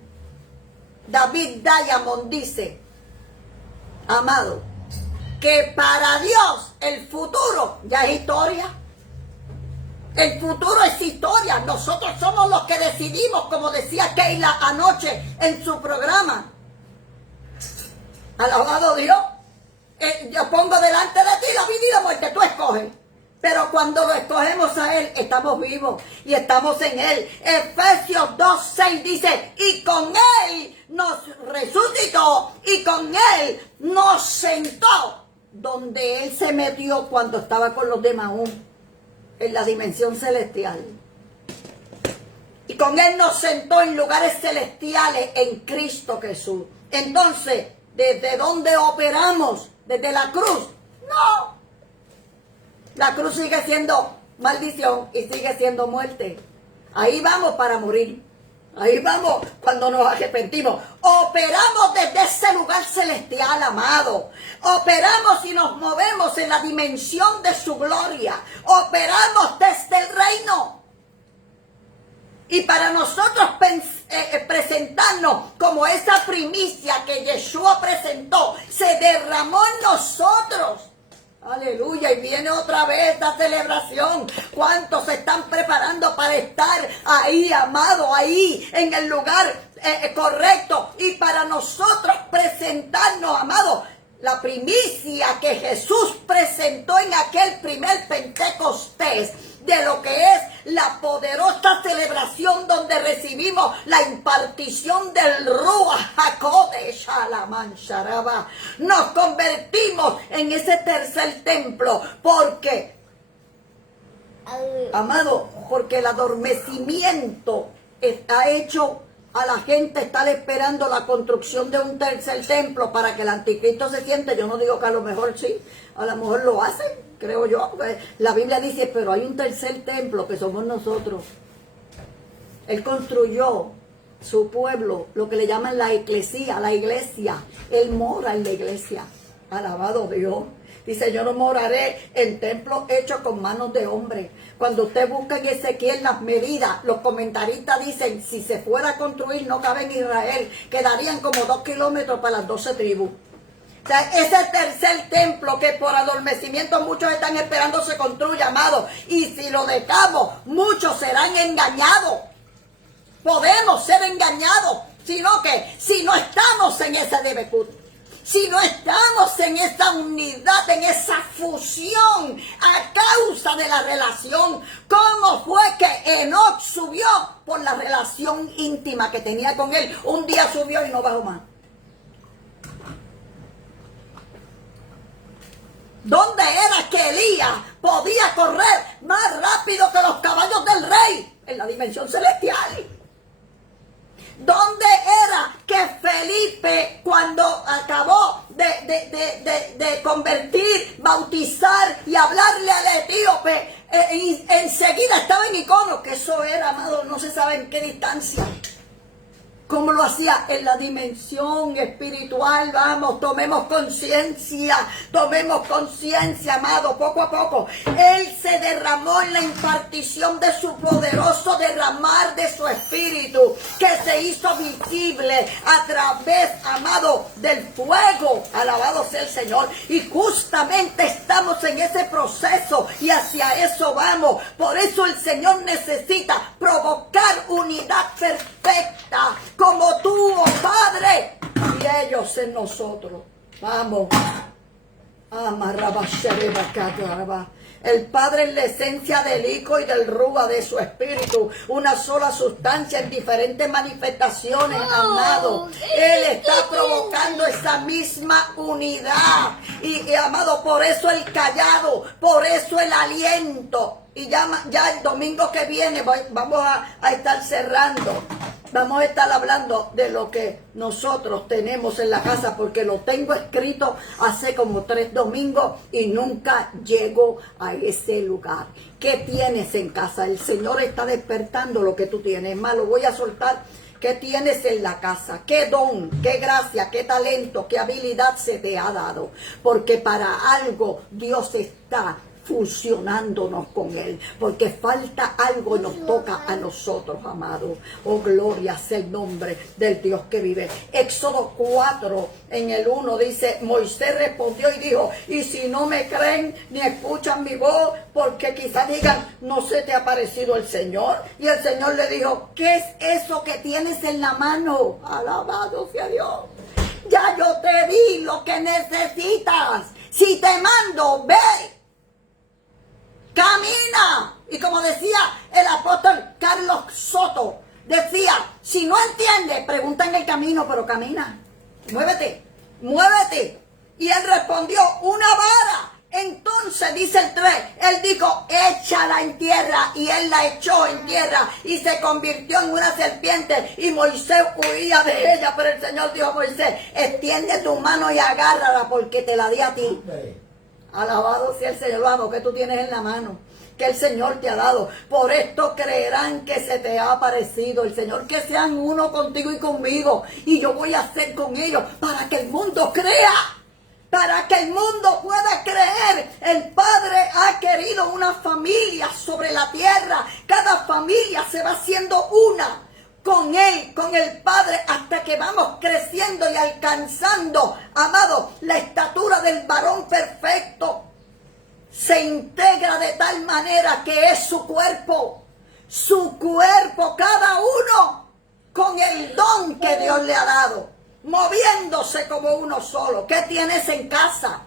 dice, amado, que para Dios el futuro ya es historia. El futuro es historia. Nosotros somos los que decidimos, como decía Keila anoche en su programa. Alabado Dios. Yo pongo delante de ti la vida y la muerte, tú escoges. Pero cuando lo escogemos a Él, estamos vivos y estamos en Él. Efesios 2:6 dice, y con Él nos resucitó y con Él nos sentó donde Él se metió cuando estaba con los demás aún, en la dimensión celestial. Y con Él nos sentó en lugares celestiales en Cristo Jesús. Entonces, ¿desde dónde operamos? ¿Desde la cruz? No. La cruz sigue siendo maldición y sigue siendo muerte. Ahí vamos para morir. Ahí vamos cuando nos arrepentimos. Operamos desde ese lugar celestial, amado. Operamos y nos movemos en la dimensión de su gloria. Operamos desde el reino. Y para nosotros presentarnos como esa primicia que Yeshua presentó, se derramó en nosotros. Aleluya, y viene otra vez esta celebración. ¿Cuántos se están preparando para estar ahí, amado, ahí, en el lugar correcto? Y para nosotros presentarnos, amado, la primicia que Jesús presentó en aquel primer Pentecostés, de lo que es la poderosa celebración donde recibimos la impartición del Ruach HaKodesh, Alaman Sharaba. Nos convertimos en ese tercer templo porque, amado, porque el adormecimiento ha hecho a la gente estar esperando la construcción de un tercer templo para que el anticristo se siente. Yo no digo que a lo mejor sí, a lo mejor lo hacen, creo yo. La Biblia dice, pero hay un tercer templo que somos nosotros. Él construyó su pueblo, lo que le llaman la iglesia. Él mora en la iglesia. Alabado Dios. Dice, yo no moraré en templos hechos con manos de hombre. Cuando usted busca en Ezequiel las medidas, los comentaristas dicen, si se fuera a construir, no cabe en Israel, quedarían como 2 kilómetros para las 12 tribus. O sea, ese tercer templo que por adormecimiento muchos están esperando se construya, amado. Y si lo dejamos, muchos serán engañados. Podemos ser engañados, sino que si no estamos en ese debekut, si no estamos en esa unidad, en esa fusión a causa de la relación, ¿cómo fue que Enoc subió? Por la relación íntima que tenía con él. Un día subió y no bajó más. ¿Dónde era que Elías podía correr más rápido que los caballos del rey? En la dimensión celestial. ¿Dónde era que Felipe, cuando acabó de convertir, bautizar y hablarle al etíope, enseguida estaba en Icono? Que eso era, amado, no se sabe en qué distancia. ¿Cómo lo hacía? En la dimensión espiritual. Vamos, tomemos conciencia, amado, poco a poco. Él se derramó en la impartición de su poderoso derramar de su espíritu, que se hizo visible a través, amado, del fuego. Alabado sea el Señor. Y justamente estamos en ese proceso y hacia eso vamos. Por eso el Señor necesita provocar unidad perfecta, como tú, oh Padre, y ellos en nosotros. Vamos. El Padre es la esencia del Hijo y del Rúa de su Espíritu, una sola sustancia en diferentes manifestaciones, amado. Él está provocando esa misma unidad. Y amado, por eso el callado, por eso el aliento. Y ya el domingo que viene vamos a estar cerrando. Vamos a estar hablando de lo que nosotros tenemos en la casa, porque lo tengo escrito hace como 3 domingos y nunca llego a ese lugar. ¿Qué tienes en casa? El Señor está despertando lo que tú tienes. Más, lo voy a soltar. ¿Qué tienes en la casa? ¿Qué don, qué gracia, qué talento, qué habilidad se te ha dado? Porque para algo Dios está fusionándonos con Él, porque falta algo y nos toca a nosotros, amados. Oh, gloria sea el nombre del Dios que vive. Éxodo 4, en el 1 dice, Moisés respondió y dijo, y si no me creen ni escuchan mi voz, porque quizás digan, no se te ha parecido el Señor. Y el Señor le dijo, ¿qué es eso que tienes en la mano? Alabado sea Dios. Ya yo te di lo que necesitas. Si te mando, ve. Camina. Y como decía el apóstol Carlos Soto, decía, si no entiendes, pregunta en el camino, pero camina. Muévete, muévete. Y él respondió, una vara. Entonces dice el 3, él dijo, échala en tierra. Y él la echó en tierra y se convirtió en una serpiente. Y Moisés huía de ella. Pero el Señor dijo a Moisés, extiende tu mano y agárrala porque te la di a ti. Alabado sea el Señor. Vamos, que tú tienes en la mano, que el Señor te ha dado. Por esto creerán que se te ha aparecido el Señor, que sean uno contigo y conmigo, y yo voy a hacer con ellos para que el mundo crea, para que el mundo pueda creer. El Padre ha querido una familia sobre la tierra. Cada familia se va haciendo una con Él, con el Padre, hasta que vamos creciendo y alcanzando, amado, la estatura del varón perfecto. Se integra de tal manera que es su cuerpo, cada uno con el don que Dios le ha dado, moviéndose como uno solo. ¿Qué tienes en casa?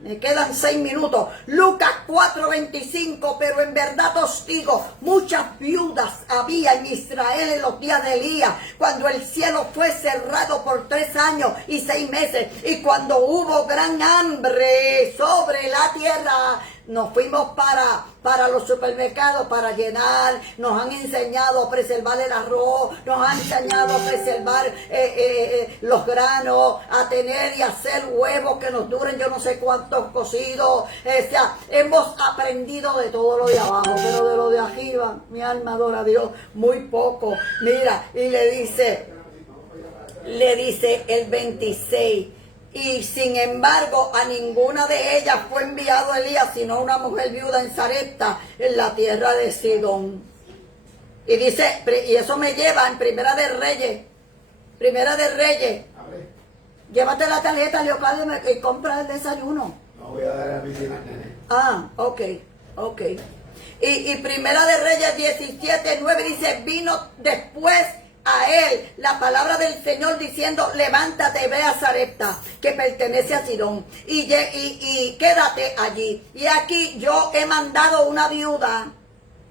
Me quedan 6 minutos. Lucas 4:25, pero en verdad os digo, muchas viudas había en Israel en los días de Elías, cuando el cielo fue cerrado por 3 años y 6 meses, y cuando hubo gran hambre sobre la tierra. Nos fuimos para los supermercados para llenar, nos han enseñado a preservar el arroz, nos han enseñado a preservar los granos, a tener y hacer huevos que nos duren yo no sé cuántos cocidos. O sea, hemos aprendido de todo lo de abajo, pero de lo de arriba, mi alma adora a Dios, muy poco. Mira, y le dice el 26, Y sin embargo, a ninguna de ellas fue enviado Elías, sino una mujer viuda en Sarepta, en la tierra de Sidón. Y dice, y eso me lleva en Primera de Reyes. Primera de Reyes. Llévate la tarjeta, Leocadio, y compra el desayuno. No voy a dar a mis hijas, nene. Ah, ok. Y Primera de Reyes 17:9 dice, vino después a él la palabra del Señor diciendo, levántate, ve a Sarepta, que pertenece a Sidón, y quédate allí. Y aquí yo he mandado una viuda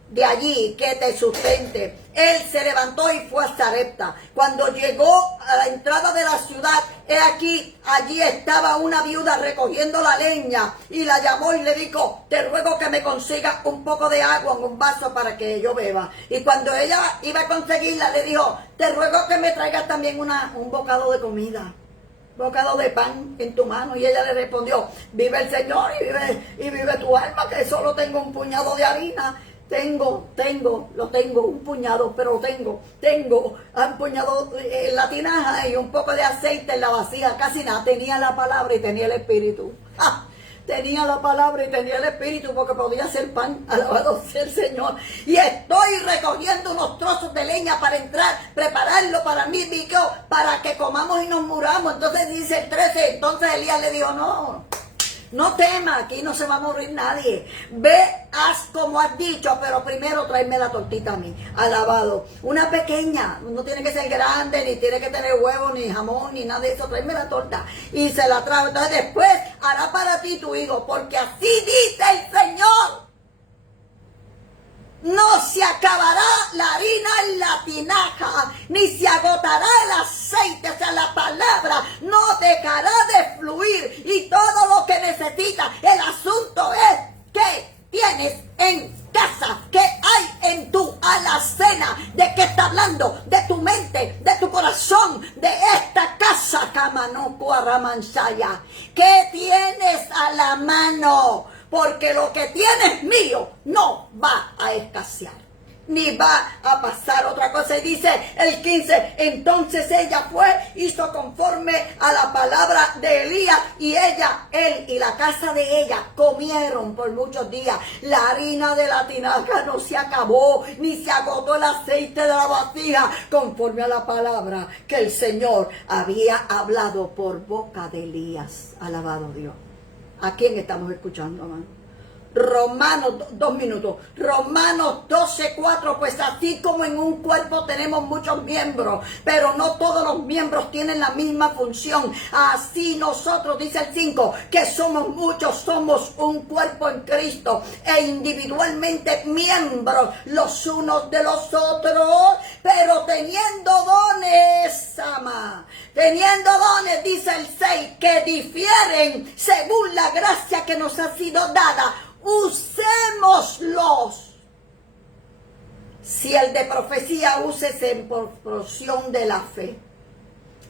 de allí que te sustente. Él se levantó y fue a Sarepta. Cuando llegó a la entrada de la ciudad, he aquí, allí estaba una viuda recogiendo la leña, y la llamó y le dijo, te ruego que me consiga un poco de agua en un vaso para que yo beba. Y cuando ella iba a conseguirla, le dijo, te ruego que me traigas también un bocado de comida, bocado de pan en tu mano. Y ella le respondió, vive el Señor y vive tu alma, que solo tengo un puñado de harina. Un puñado, pero tengo un puñado en la tinaja y un poco de aceite en la vasija, casi nada. Tenía la palabra y tenía el espíritu. ¡Ja! Tenía la palabra y tenía el espíritu, porque podía ser pan, alabado sea el Señor. Y estoy recogiendo unos trozos de leña para entrar, prepararlo para mí, para que comamos y nos muramos. Entonces dice el 13, entonces Elías le dijo, no temas, aquí no se va a morir nadie. Ve, haz como has dicho, pero primero tráeme la tortita a mí. Alabado. Una pequeña, no tiene que ser grande, ni tiene que tener huevo, ni jamón, ni nada de eso. Tráeme la torta. Y se la trajo. Entonces después hará para ti tu hijo, porque así dice el Señor. No se acabará la harina en la tinaja, ni se agotará el aceite, o sea, la palabra no dejará de fluir, y todo lo que necesitas. El asunto es que tienes en casa, que hay en tu alacena. ¿De qué está hablando? De tu mente, de tu corazón, de esta casa, Kamanoku Aramansaya. ¿Qué tienes a la mano? Porque lo que tienes mío no va a escasear, ni va a pasar otra cosa. Y dice el 15, entonces ella fue, hizo conforme a la palabra de Elías, y él y la casa de ella comieron por muchos días. La harina de la tinaja no se acabó, ni se agotó el aceite de la vasija, conforme a la palabra que el Señor había hablado por boca de Elías. Alabado Dios. ¿A quién estamos escuchando, hermano? Romanos 12:4, pues así como en un cuerpo tenemos muchos miembros, pero no todos los miembros tienen la misma función. Así nosotros, dice el 5, que somos muchos, somos un cuerpo en Cristo, e individualmente miembros los unos de los otros, pero teniendo dones, dice el 6, que difieren según la gracia que nos ha sido dada. Usémoslos. Si el de profecía, úsese en proporción de la fe.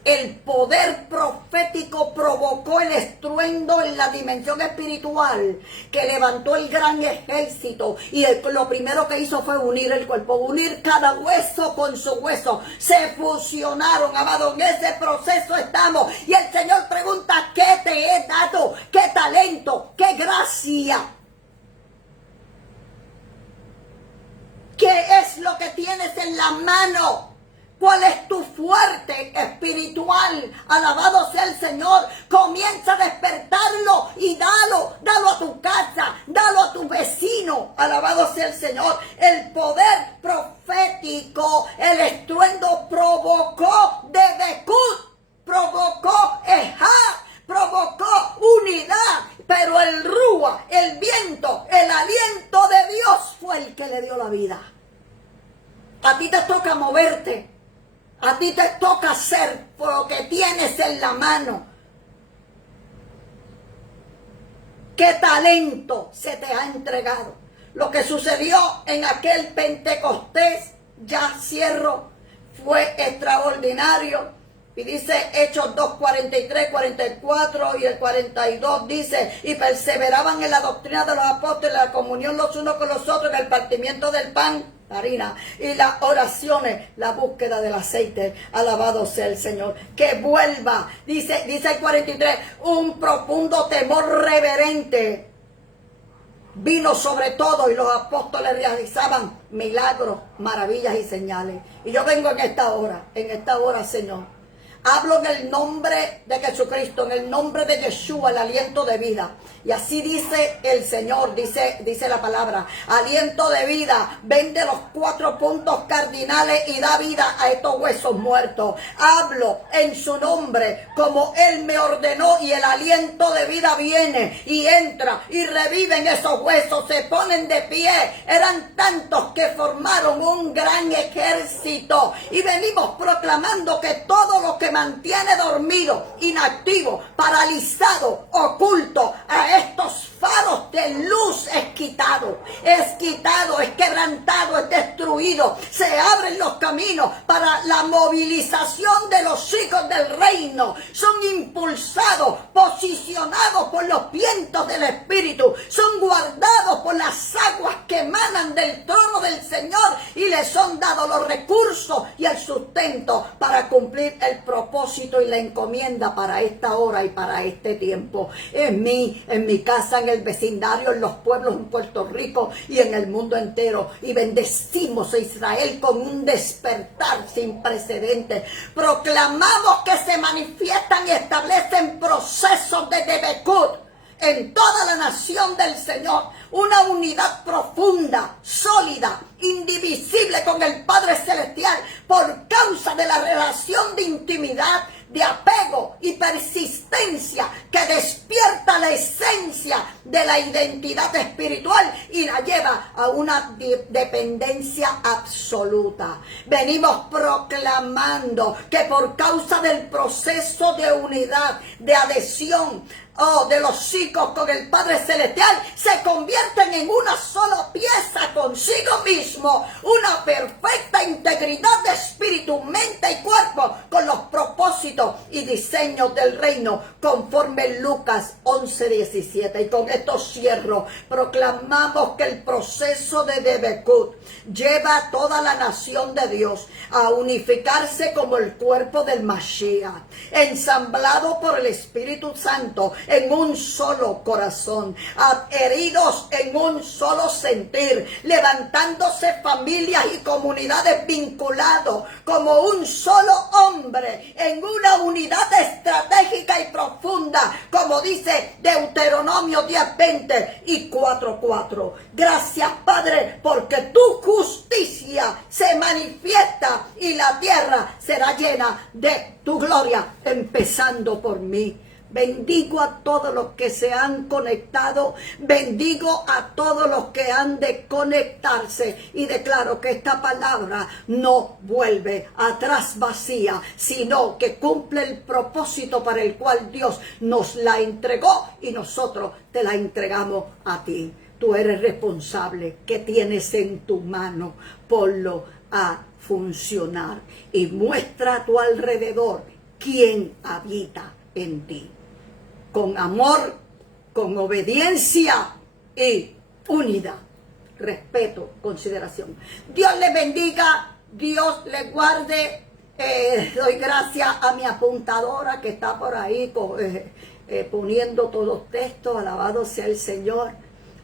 El poder profético provocó el estruendo en la dimensión espiritual, que levantó el gran ejército, y lo primero que hizo fue unir el cuerpo, unir cada hueso con su hueso. Se fusionaron, amado. En ese proceso estamos, y el Señor pregunta, ¿qué te he dado? ¿Qué talento? ¿Qué gracia? ¿Qué es lo que tienes en la mano? ¿Cuál es tu fuerte espiritual? Alabado sea el Señor. Comienza a despertarlo y dalo a tu casa, dalo a tu vecino. Alabado sea el Señor. El poder profético, el estruendo provocó Debekut, provocó Ejá, provocó unidad. Pero el Rúa, el viento, el aliento de Dios fue el que le dio la vida. A ti te toca moverte. A ti te toca hacer por lo que tienes en la mano. ¿Qué talento se te ha entregado? Lo que sucedió en aquel Pentecostés, ya cierro, fue extraordinario. Y dice Hechos 2, 43, 44 y el 42 dice, y perseveraban en la doctrina de los apóstoles, la comunión los unos con los otros, en el partimiento del pan, la harina, y las oraciones, la búsqueda del aceite. Alabado sea el Señor. Que vuelva, dice el 43, un profundo temor reverente vino sobre todo, y los apóstoles realizaban milagros, maravillas y señales. Y yo vengo en esta hora, Señor. Hablo en el nombre de Jesucristo, en el nombre de Yeshua, el aliento de vida. Y así dice el Señor, dice la palabra, aliento de vida, ven de los 4 puntos cardinales y da vida a estos huesos muertos. Hablo en su nombre, como Él me ordenó, y el aliento de vida viene y entra y reviven esos huesos, se ponen de pie. Eran tantos que formaron un gran ejército, y venimos proclamando que todo lo que mantiene dormido, inactivo, paralizado, oculto, a estos faros de luz es quitado, es quebrantado, es destruido. Se abren los caminos para la movilización de los hijos del reino. Son impulsados, posicionados por los vientos del Espíritu, son guardados por las aguas que emanan del trono del Señor, y les son dados los recursos y el sustento para cumplir el propósito y la encomienda para esta hora y para este tiempo. En mi casa, en el vecindario, en los pueblos, en Puerto Rico y en el mundo entero. Y bendecimos a Israel con un despertar sin precedentes. Proclamamos que se manifiestan y establecen procesos de Debekut en toda la nación del Señor, una unidad profunda, sólida, indivisible con el Padre Celestial, por causa de la relación de intimidad, de apego y persistencia que despierta la esencia de la identidad espiritual y la lleva a una dependencia absoluta. Venimos proclamando que por causa del proceso de unidad, de adhesión, de los hijos con el Padre Celestial, se convierten en una sola pieza consigo mismo, una perfecta integridad de espíritu, mente y cuerpo, con los propósitos y diseños del reino, conforme Lucas 11:17. Y con esto cierro. Proclamamos que el proceso de Debekut lleva a toda la nación de Dios a unificarse como el cuerpo del Mashiach, ensamblado por el Espíritu Santo en un solo corazón, adheridos en un solo sentir, levantándose familias y comunidades vinculados como un solo hombre en una unidad estratégica y profunda, como dice Deuteronomio 10:20 y 4:4. Gracias, Padre, porque tu justicia se manifiesta y la tierra será llena de tu gloria, empezando por mí. Bendigo a todos los que se han conectado, bendigo a todos los que han de conectarse, y declaro que esta palabra no vuelve atrás vacía, sino que cumple el propósito para el cual Dios nos la entregó, y nosotros te la entregamos a ti. Tú eres responsable. ¿Qué tienes en tu mano? Ponlo a funcionar y muestra a tu alrededor quién habita en ti. Con amor, con obediencia y unidad, respeto, consideración. Dios les bendiga, Dios les guarde. Doy gracias a mi apuntadora que está por ahí poniendo todos los textos. Alabado sea el Señor.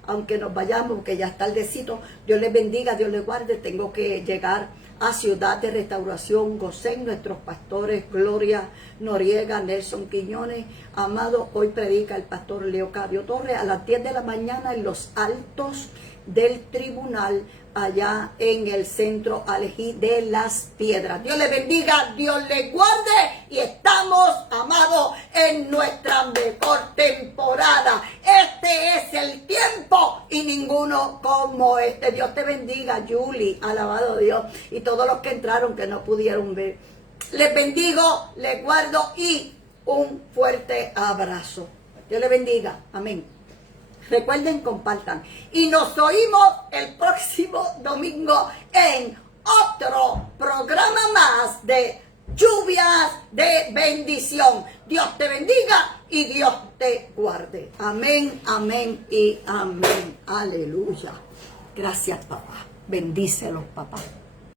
Aunque nos vayamos, que ya es tardecito, Dios les bendiga, Dios les guarde. Tengo que llegar a Ciudad de Restauración, Gosén, nuestros pastores Gloria Noriega, Nelson Quiñones. Amado, hoy predica el pastor Leocadio Torres a las 10 de la mañana en los altos del tribunal, allá en el centro Alejí de Las Piedras. Dios les bendiga, Dios les guarde, y estamos, amados, en nuestra mejor temporada. Este es el tiempo y ninguno como este. Dios te bendiga, Julie, alabado Dios, y todos los que entraron que no pudieron ver. Les bendigo, les guardo y un fuerte abrazo. Dios les bendiga, amén. Recuerden, compartan. Y nos oímos el próximo domingo en otro programa más de lluvias de bendición. Dios te bendiga y Dios te guarde. Amén, amén y amén. Aleluya. Gracias, papá. Bendícelos, papá.